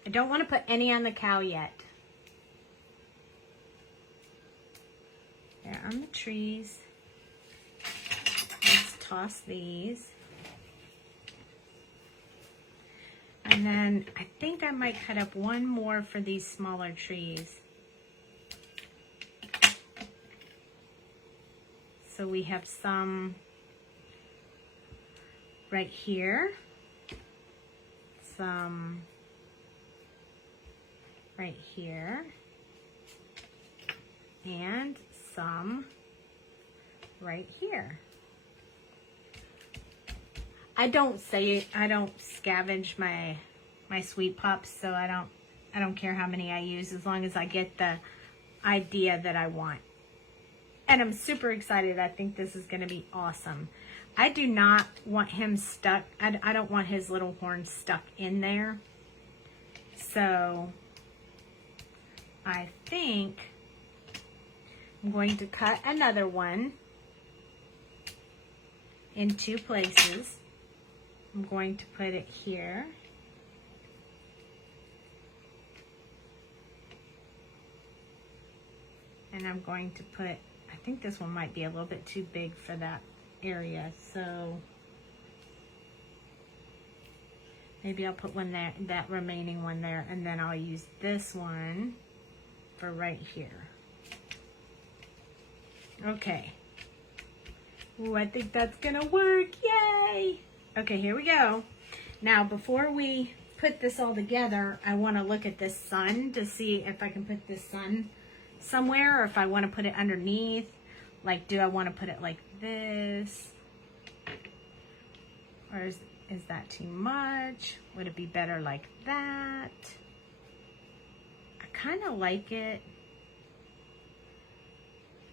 I don't want to put any on the cow yet. There on the trees. Let's toss these. And then I think I might cut up one more for these smaller trees. So we have some right here, some right here, and some right here. I don't scavenge my sweet pops, so I don't care how many I use as long as I get the idea that I want. And I'm super excited. I think this is going to be awesome. I do not want him stuck. I don't want his little horn stuck in there. So I think I'm going to cut another one in two places. I'm going to put it here. And I'm going to put, I think this one might be a little bit too big for that area, so maybe I'll put one there, that remaining one there, and then I'll use this one for right here. Okay. Ooh, I think that's gonna work. Yay! Okay, here we go. Now, before we put this all together, I want to look at this sun to see if I can put this sun somewhere, or if I want to put it underneath. Like, do I want to put it like this? Or is that too much? Would it be better like that? I kind of like it.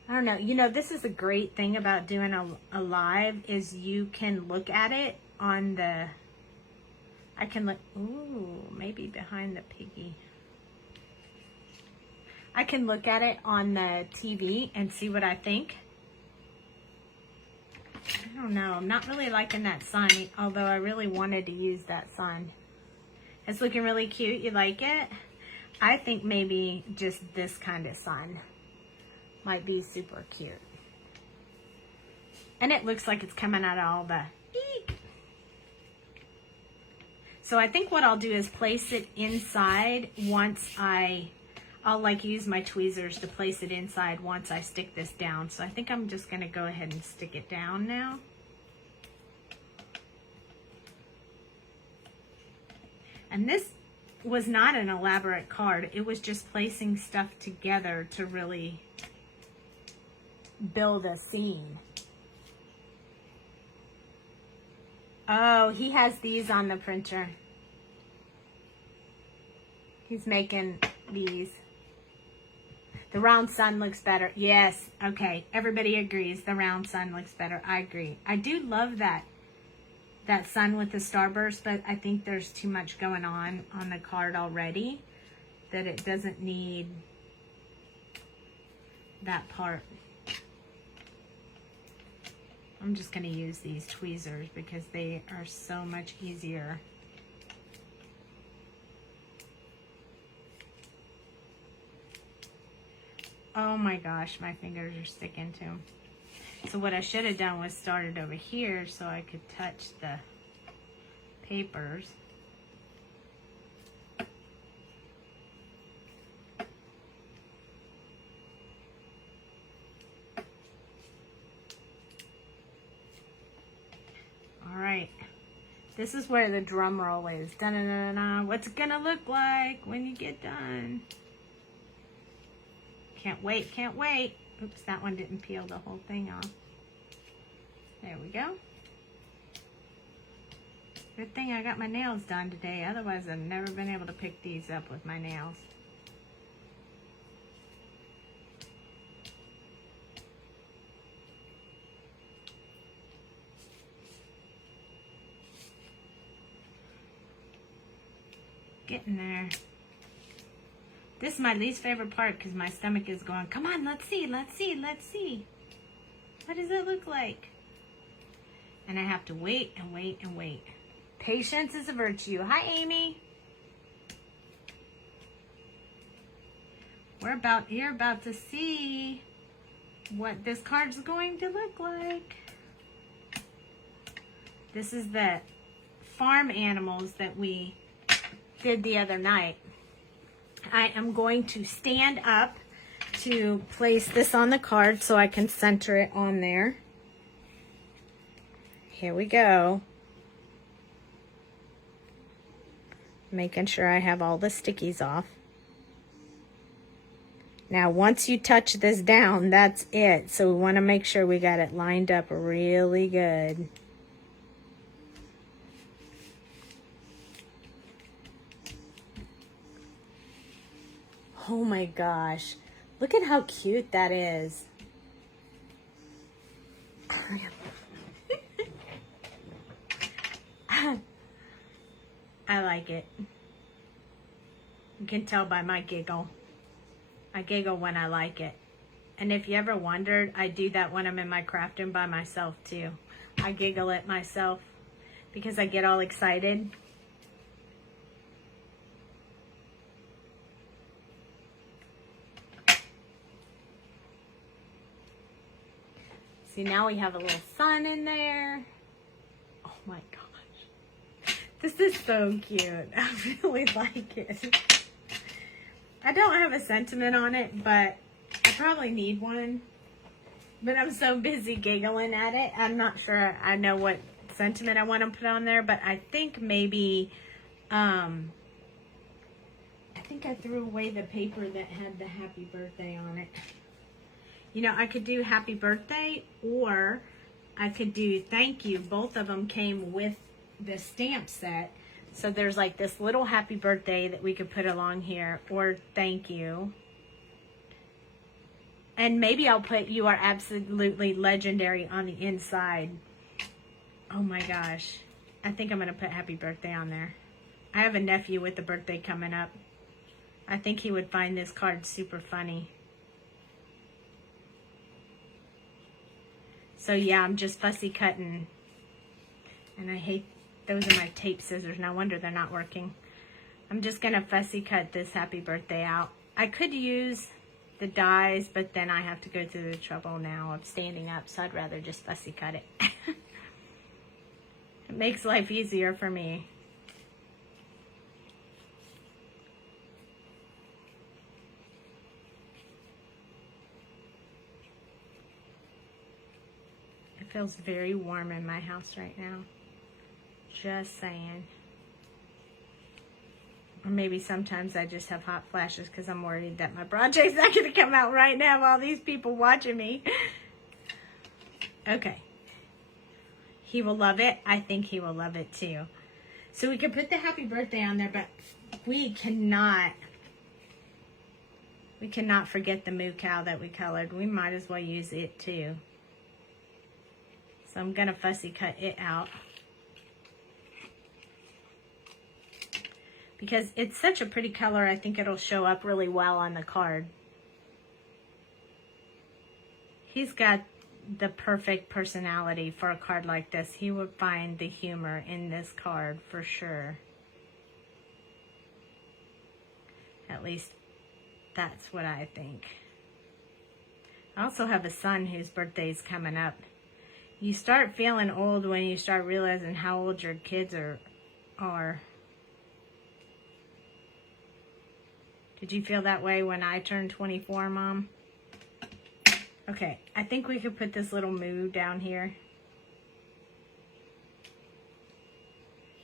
I don't know. You know, this is a great thing about doing a live is you can look at it on the, I can look, ooh, maybe behind the piggy. I can look at it on the TV and see what I think. I don't know. I'm not really liking that sun, although I really wanted to use that sun. It's looking really cute. You like it? I think maybe just this kind of sun might be super cute. And it looks like it's coming out of all the eek. So I think what I'll do is place it inside once I'll like use my tweezers to place it inside once I stick this down. So I think I'm just going to go ahead and stick it down now. And this was not an elaborate card. It was just placing stuff together to really build a scene. Oh, he has these on the printer. He's making these. The round sun looks better. Yes. Okay. Everybody agrees. The round sun looks better. I agree. I do love that sun with the starburst, but I think there's too much going on the card already, that it doesn't need that part. I'm just going to use these tweezers because they are so much easier. Oh my gosh, my fingers are sticking to them. So what I should have done was started over here so I could touch the papers. All right. This is where the drum roll is. Da-da-da-da-da. What's it gonna look like when you get done? Can't wait, can't wait. Oops, that one didn't peel the whole thing off. There we go. Good thing I got my nails done today. Otherwise, I've never been able to pick these up with my nails. Getting there. This is my least favorite part because my stomach is going, come on, let's see, let's see, let's see. What does it look like? And I have to wait and wait and wait. Patience is a virtue. Hi, Amy. You're about to see. what this card's going to look like. This is the farm animals that we did the other night. I am going to stand up to place this on the card so I can center it on there. Here we go. Making sure I have all the stickies off. Now, once you touch this down, that's it. So we want to make sure we got it lined up really good. Oh my gosh. Look at how cute that is. I like it. You can tell by my giggle. I giggle when I like it. And if you ever wondered, I do that when I'm in my crafting by myself too. I giggle at myself because I get all excited. See, now we have a little sun in there. Oh my gosh. This is so cute. I really like it. I don't have a sentiment on it, but I probably need one. But I'm so busy giggling at it. I'm not sure I know what sentiment I want to put on there, but I think maybe, I think I threw away the paper that had the happy birthday on it. You know, I could do happy birthday or I could do thank you. Both of them came with the stamp set. So there's like this little happy birthday that we could put along here, or thank you. And maybe I'll put you are absolutely legendary on the inside. Oh my gosh. I think I'm going to put happy birthday on there. I have a nephew with a birthday coming up. I think he would find this card super funny. So yeah, I'm just fussy cutting. And I hate, those are my tape scissors. No wonder they're not working. I'm just going to fussy cut this happy birthday out. I could use the dies, but then I have to go through the trouble now of standing up, so I'd rather just fussy cut it. It makes life easier for me. It feels very warm in my house right now. Just saying. Or maybe sometimes I just have hot flashes because I'm worried that my project's not going to come out right now while these people watching me. Okay. He will love it. I think he will love it too. So we can put the happy birthday on there, but we cannot forget the moo cow that we colored. We might as well use it too. So I'm going to fussy cut it out. Because it's such a pretty color, I think it'll show up really well on the card. He's got the perfect personality for a card like this. He would find the humor in this card for sure. At least that's what I think. I also have a son whose birthday's coming up. You start feeling old when you start realizing how old your kids are. Did you feel that way when I turned 24, Mom? Okay, I think we could put this little moo down here.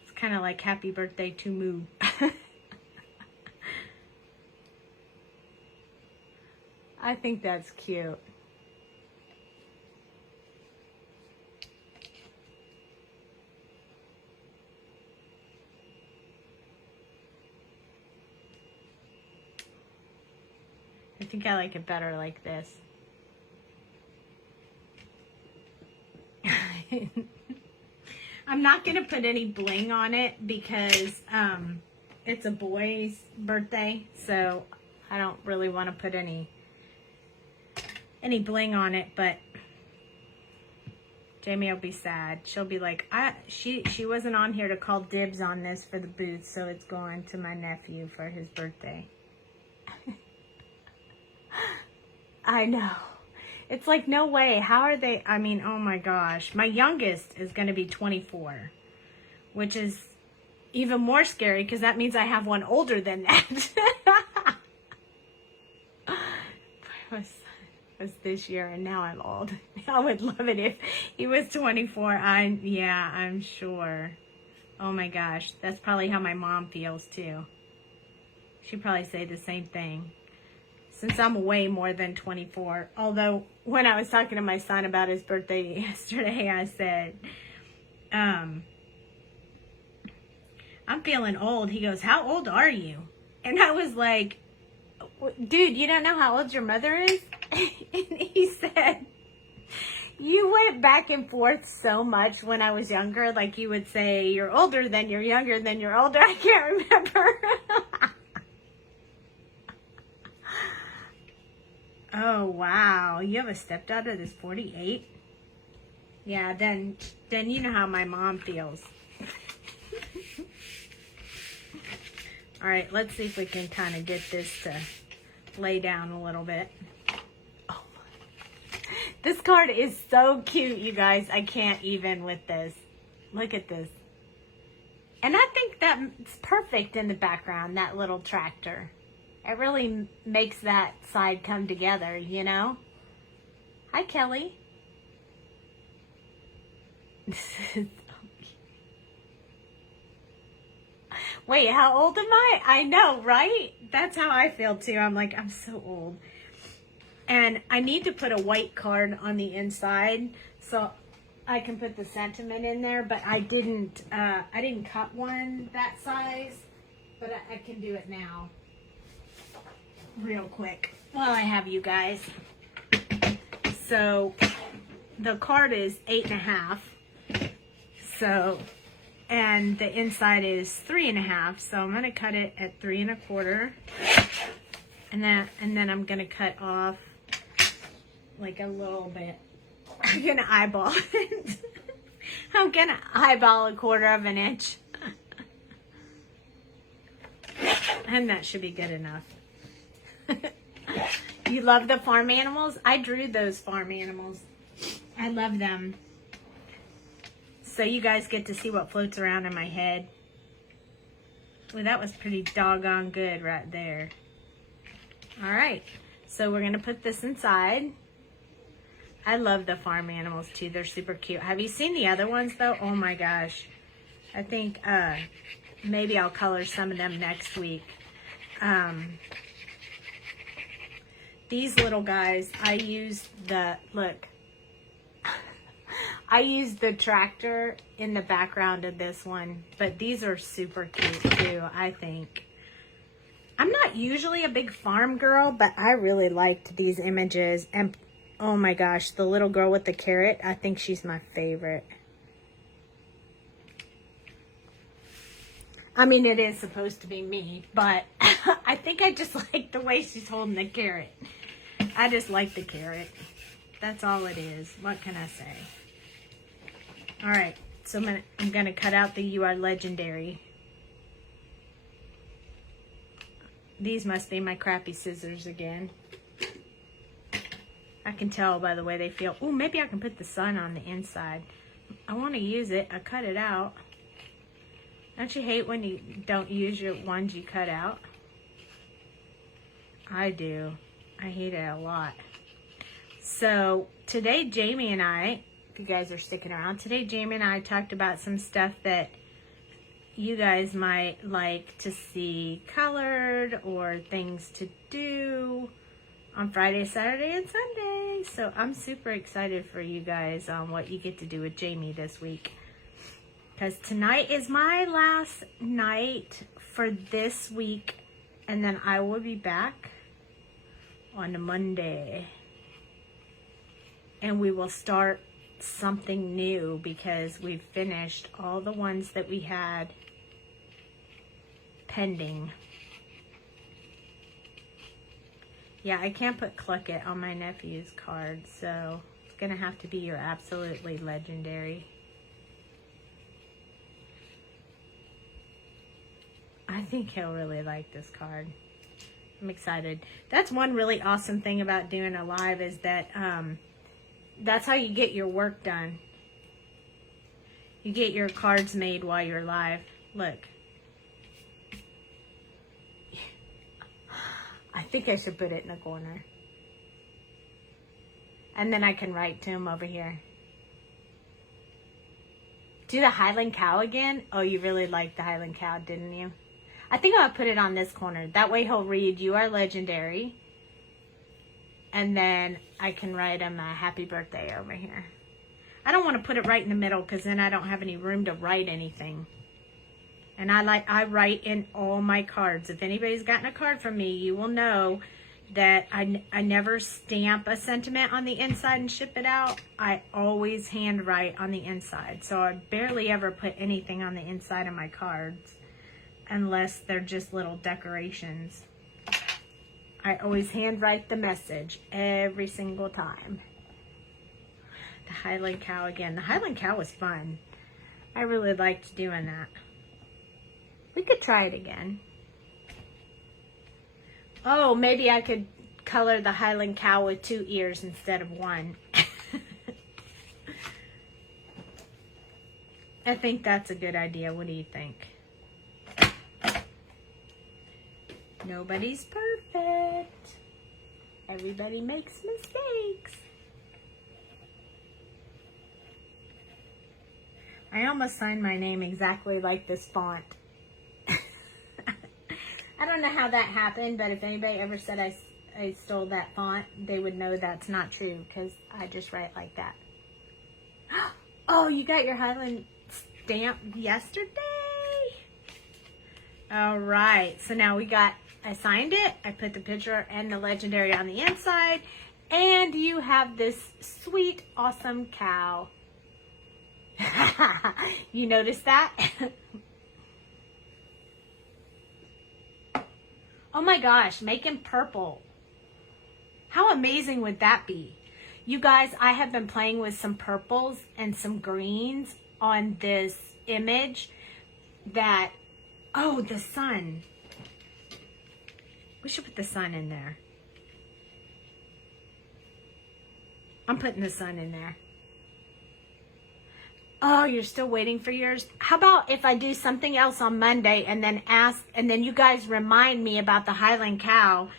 It's kind of like happy birthday to moo. I think that's cute. I think I like it better like this. I'm not going to put any bling on it because it's a boy's birthday, so I don't really want to put any bling on it, but Jamie will be sad. She'll be like, she wasn't on here to call dibs on this for the booth, so it's going to my nephew for his birthday. I know. It's like, no way. How are they? I mean, oh my gosh. My youngest is going to be 24, which is even more scary because that means I have one older than that. It was this year and now I'm old. I would love it if he was 24. I'm sure. Oh my gosh. That's probably how my mom feels too. She'd probably say the same thing. Since I'm way more than 24. Although, when I was talking to my son about his birthday yesterday, I said, I'm feeling old. He goes, how old are you? And I was like, dude, you don't know how old your mother is? And he said, you went back and forth so much when I was younger. Like, you would say, you're older, then you're younger, then you're older. I can't remember. Oh, wow. You have a stepdaughter that's 48? Yeah, then you know how my mom feels. All right, let's see if we can kind of get this to lay down a little bit. Oh, this card is so cute, you guys. I can't even with this. Look at this. And I think that's perfect in the background, that little tractor. It really makes that side come together, you know? Hi, Kelly. Wait, how old am I? I know, right? That's how I feel too. I'm like, I'm so old. And I need to put a white card on the inside so I can put the sentiment in there, but I didn't cut one that size, but I can do it now. Real quick while I have you guys. So the card is 8.5. So, and the inside is 3.5. So I'm gonna cut it at 3 1/4, and then I'm gonna cut off like a little bit. I'm gonna eyeball it. I'm gonna eyeball 1/4 inch, and that should be good enough. You love the farm animals? I drew those farm animals. I love them. So you guys get to see what floats around in my head. Well, that was pretty doggone good right there. All right, so we're gonna put this inside. I love the farm animals too. They're super cute. Have you seen the other ones though? Oh my gosh. I think maybe I'll color some of them next week. These little guys, I used the tractor in the background of this one, but these are super cute too, I think. I'm not usually a big farm girl, but I really liked these images. And oh my gosh, the little girl with the carrot, I think she's my favorite. I mean, it is supposed to be me, but I think I just like the way she's holding the carrot. I just like the carrot. That's all it is. What can I say? All right, so I'm gonna cut out the You Are Legendary. These must be my crappy scissors again. I can tell by the way they feel. Oh, maybe I can put the sun on the inside. I want to use it. I cut it out. Don't you hate when you don't use your ones you cut out? I do. I hate it a lot. So today Jamie and I, if you guys are sticking around, today Jamie and I talked about some stuff that you guys might like to see colored or things to do on Friday, Saturday, and Sunday. So I'm super excited for you guys on what you get to do with Jamie this week. Because tonight is my last night for this week, and then I will be back on a Monday. And we will start something new because we've finished all the ones that we had pending. Yeah, I can't put Cluck It on my nephew's card, so it's going to have to be Your Absolutely Legendary. I think he'll really like this card. I'm excited. That's one really awesome thing about doing a live is that that's how you get your work done. You get your cards made while you're live. Look. I think I should put it in the corner. And then I can write to him over here. Do the Highland Cow again? Oh, you really liked the Highland Cow, didn't you? I think I'll put it on this corner. That way he'll read, "You are legendary." And then I can write him a happy birthday over here. I don't want to put it right in the middle because then I don't have any room to write anything. And I write in all my cards. If anybody's gotten a card from me, you will know that I never stamp a sentiment on the inside and ship it out. I always handwrite on the inside. So I barely ever put anything on the inside of my cards unless they're just little decorations. I always handwrite the message every single time. The Highland Cow again. The Highland Cow was fun. I really liked doing that. We could try it again. Oh, maybe I could color the Highland Cow with 2 ears instead of 1. I think that's a good idea. What do you think? Nobody's perfect. Everybody makes mistakes. I almost signed my name exactly like this font. I don't know how that happened, but if anybody ever said I stole that font, they would know that's not true because I just write like that. Oh, you got your Highland stamp yesterday? All right. So now I signed it. I put the picture and the legendary on the inside. And you have this sweet, awesome cow. You noticed that? Oh my gosh, making purple. How amazing would that be? You guys, I have been playing with some purples and some greens on this image that, oh, the sun. We should put the sun in there. I'm putting the sun in there. Oh, you're still waiting for yours? How about if I do something else on Monday and then you guys remind me about the Highland Cow,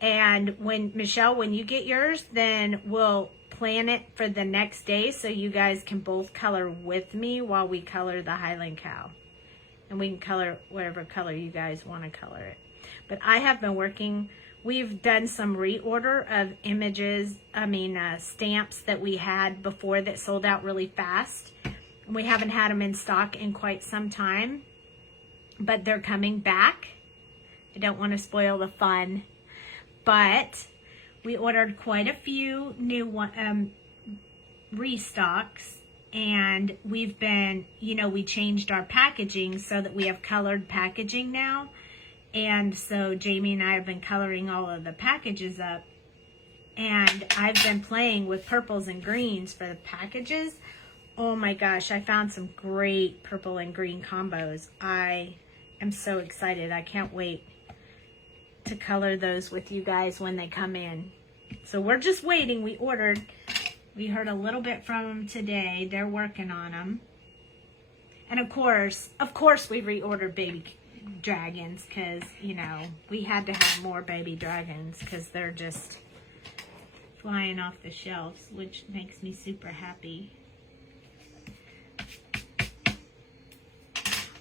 and Michelle, when you get yours, then we'll plan it for the next day so you guys can both color with me while we color the Highland Cow. And we can color whatever color you guys want to color it. But I have been working, we've done some reorder of stamps that we had before that sold out really fast. We haven't had them in stock in quite some time, but they're coming back. I don't want to spoil the fun, but we ordered quite a few new restocks, and we've been, we changed our packaging so that we have colored packaging now. And so Jamie and I have been coloring all of the packages up, and I've been playing with purples and greens for the packages. Oh my gosh, I found some great purple and green combos. I am so excited. I can't wait to color those with you guys when they come in. So we're just waiting. We ordered. We heard a little bit from them today. They're working on them. And of course, we reordered baby dragons because, we had to have more baby dragons because they're just flying off the shelves, which makes me super happy.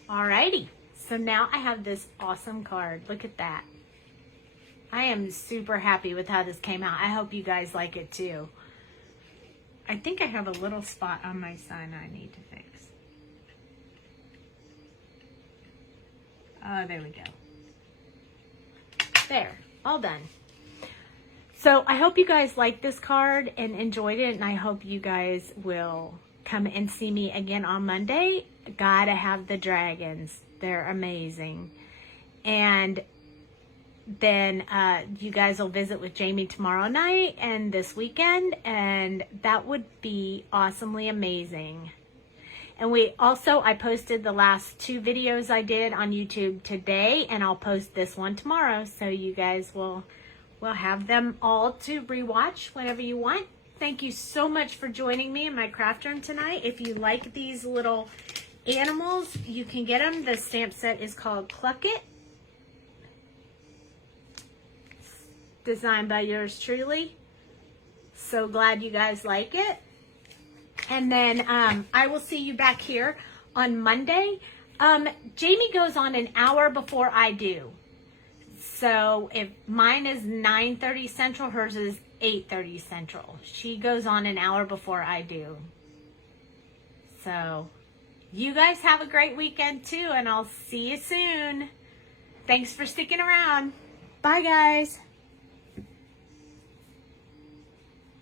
Alrighty, so now I have this awesome card. Look at that. I am super happy with how this came out. I hope you guys like it too. I think I have a little spot on my sign I need to fix. Oh, there we go. There, all done. So I hope you guys liked this card and enjoyed it, and I hope you guys will come and see me again on Monday. Gotta have the dragons. They're amazing. And then you guys will visit with Jamie tomorrow night and this weekend, and that would be awesomely amazing. And I posted the last 2 videos I did on YouTube today, and I'll post this one tomorrow. So you guys will have them all to rewatch whenever you want. Thank you so much for joining me in my craft room tonight. If you like these little animals, you can get them. The stamp set is called Cluck It. Designed by yours truly. So glad you guys like it. And then I will see you back here on Monday. Jamie goes on an hour before I do. So if mine is 9:30 Central, hers is 8:30 Central. She goes on an hour before I do. So you guys have a great weekend too, and I'll see you soon. Thanks for sticking around. Bye, guys.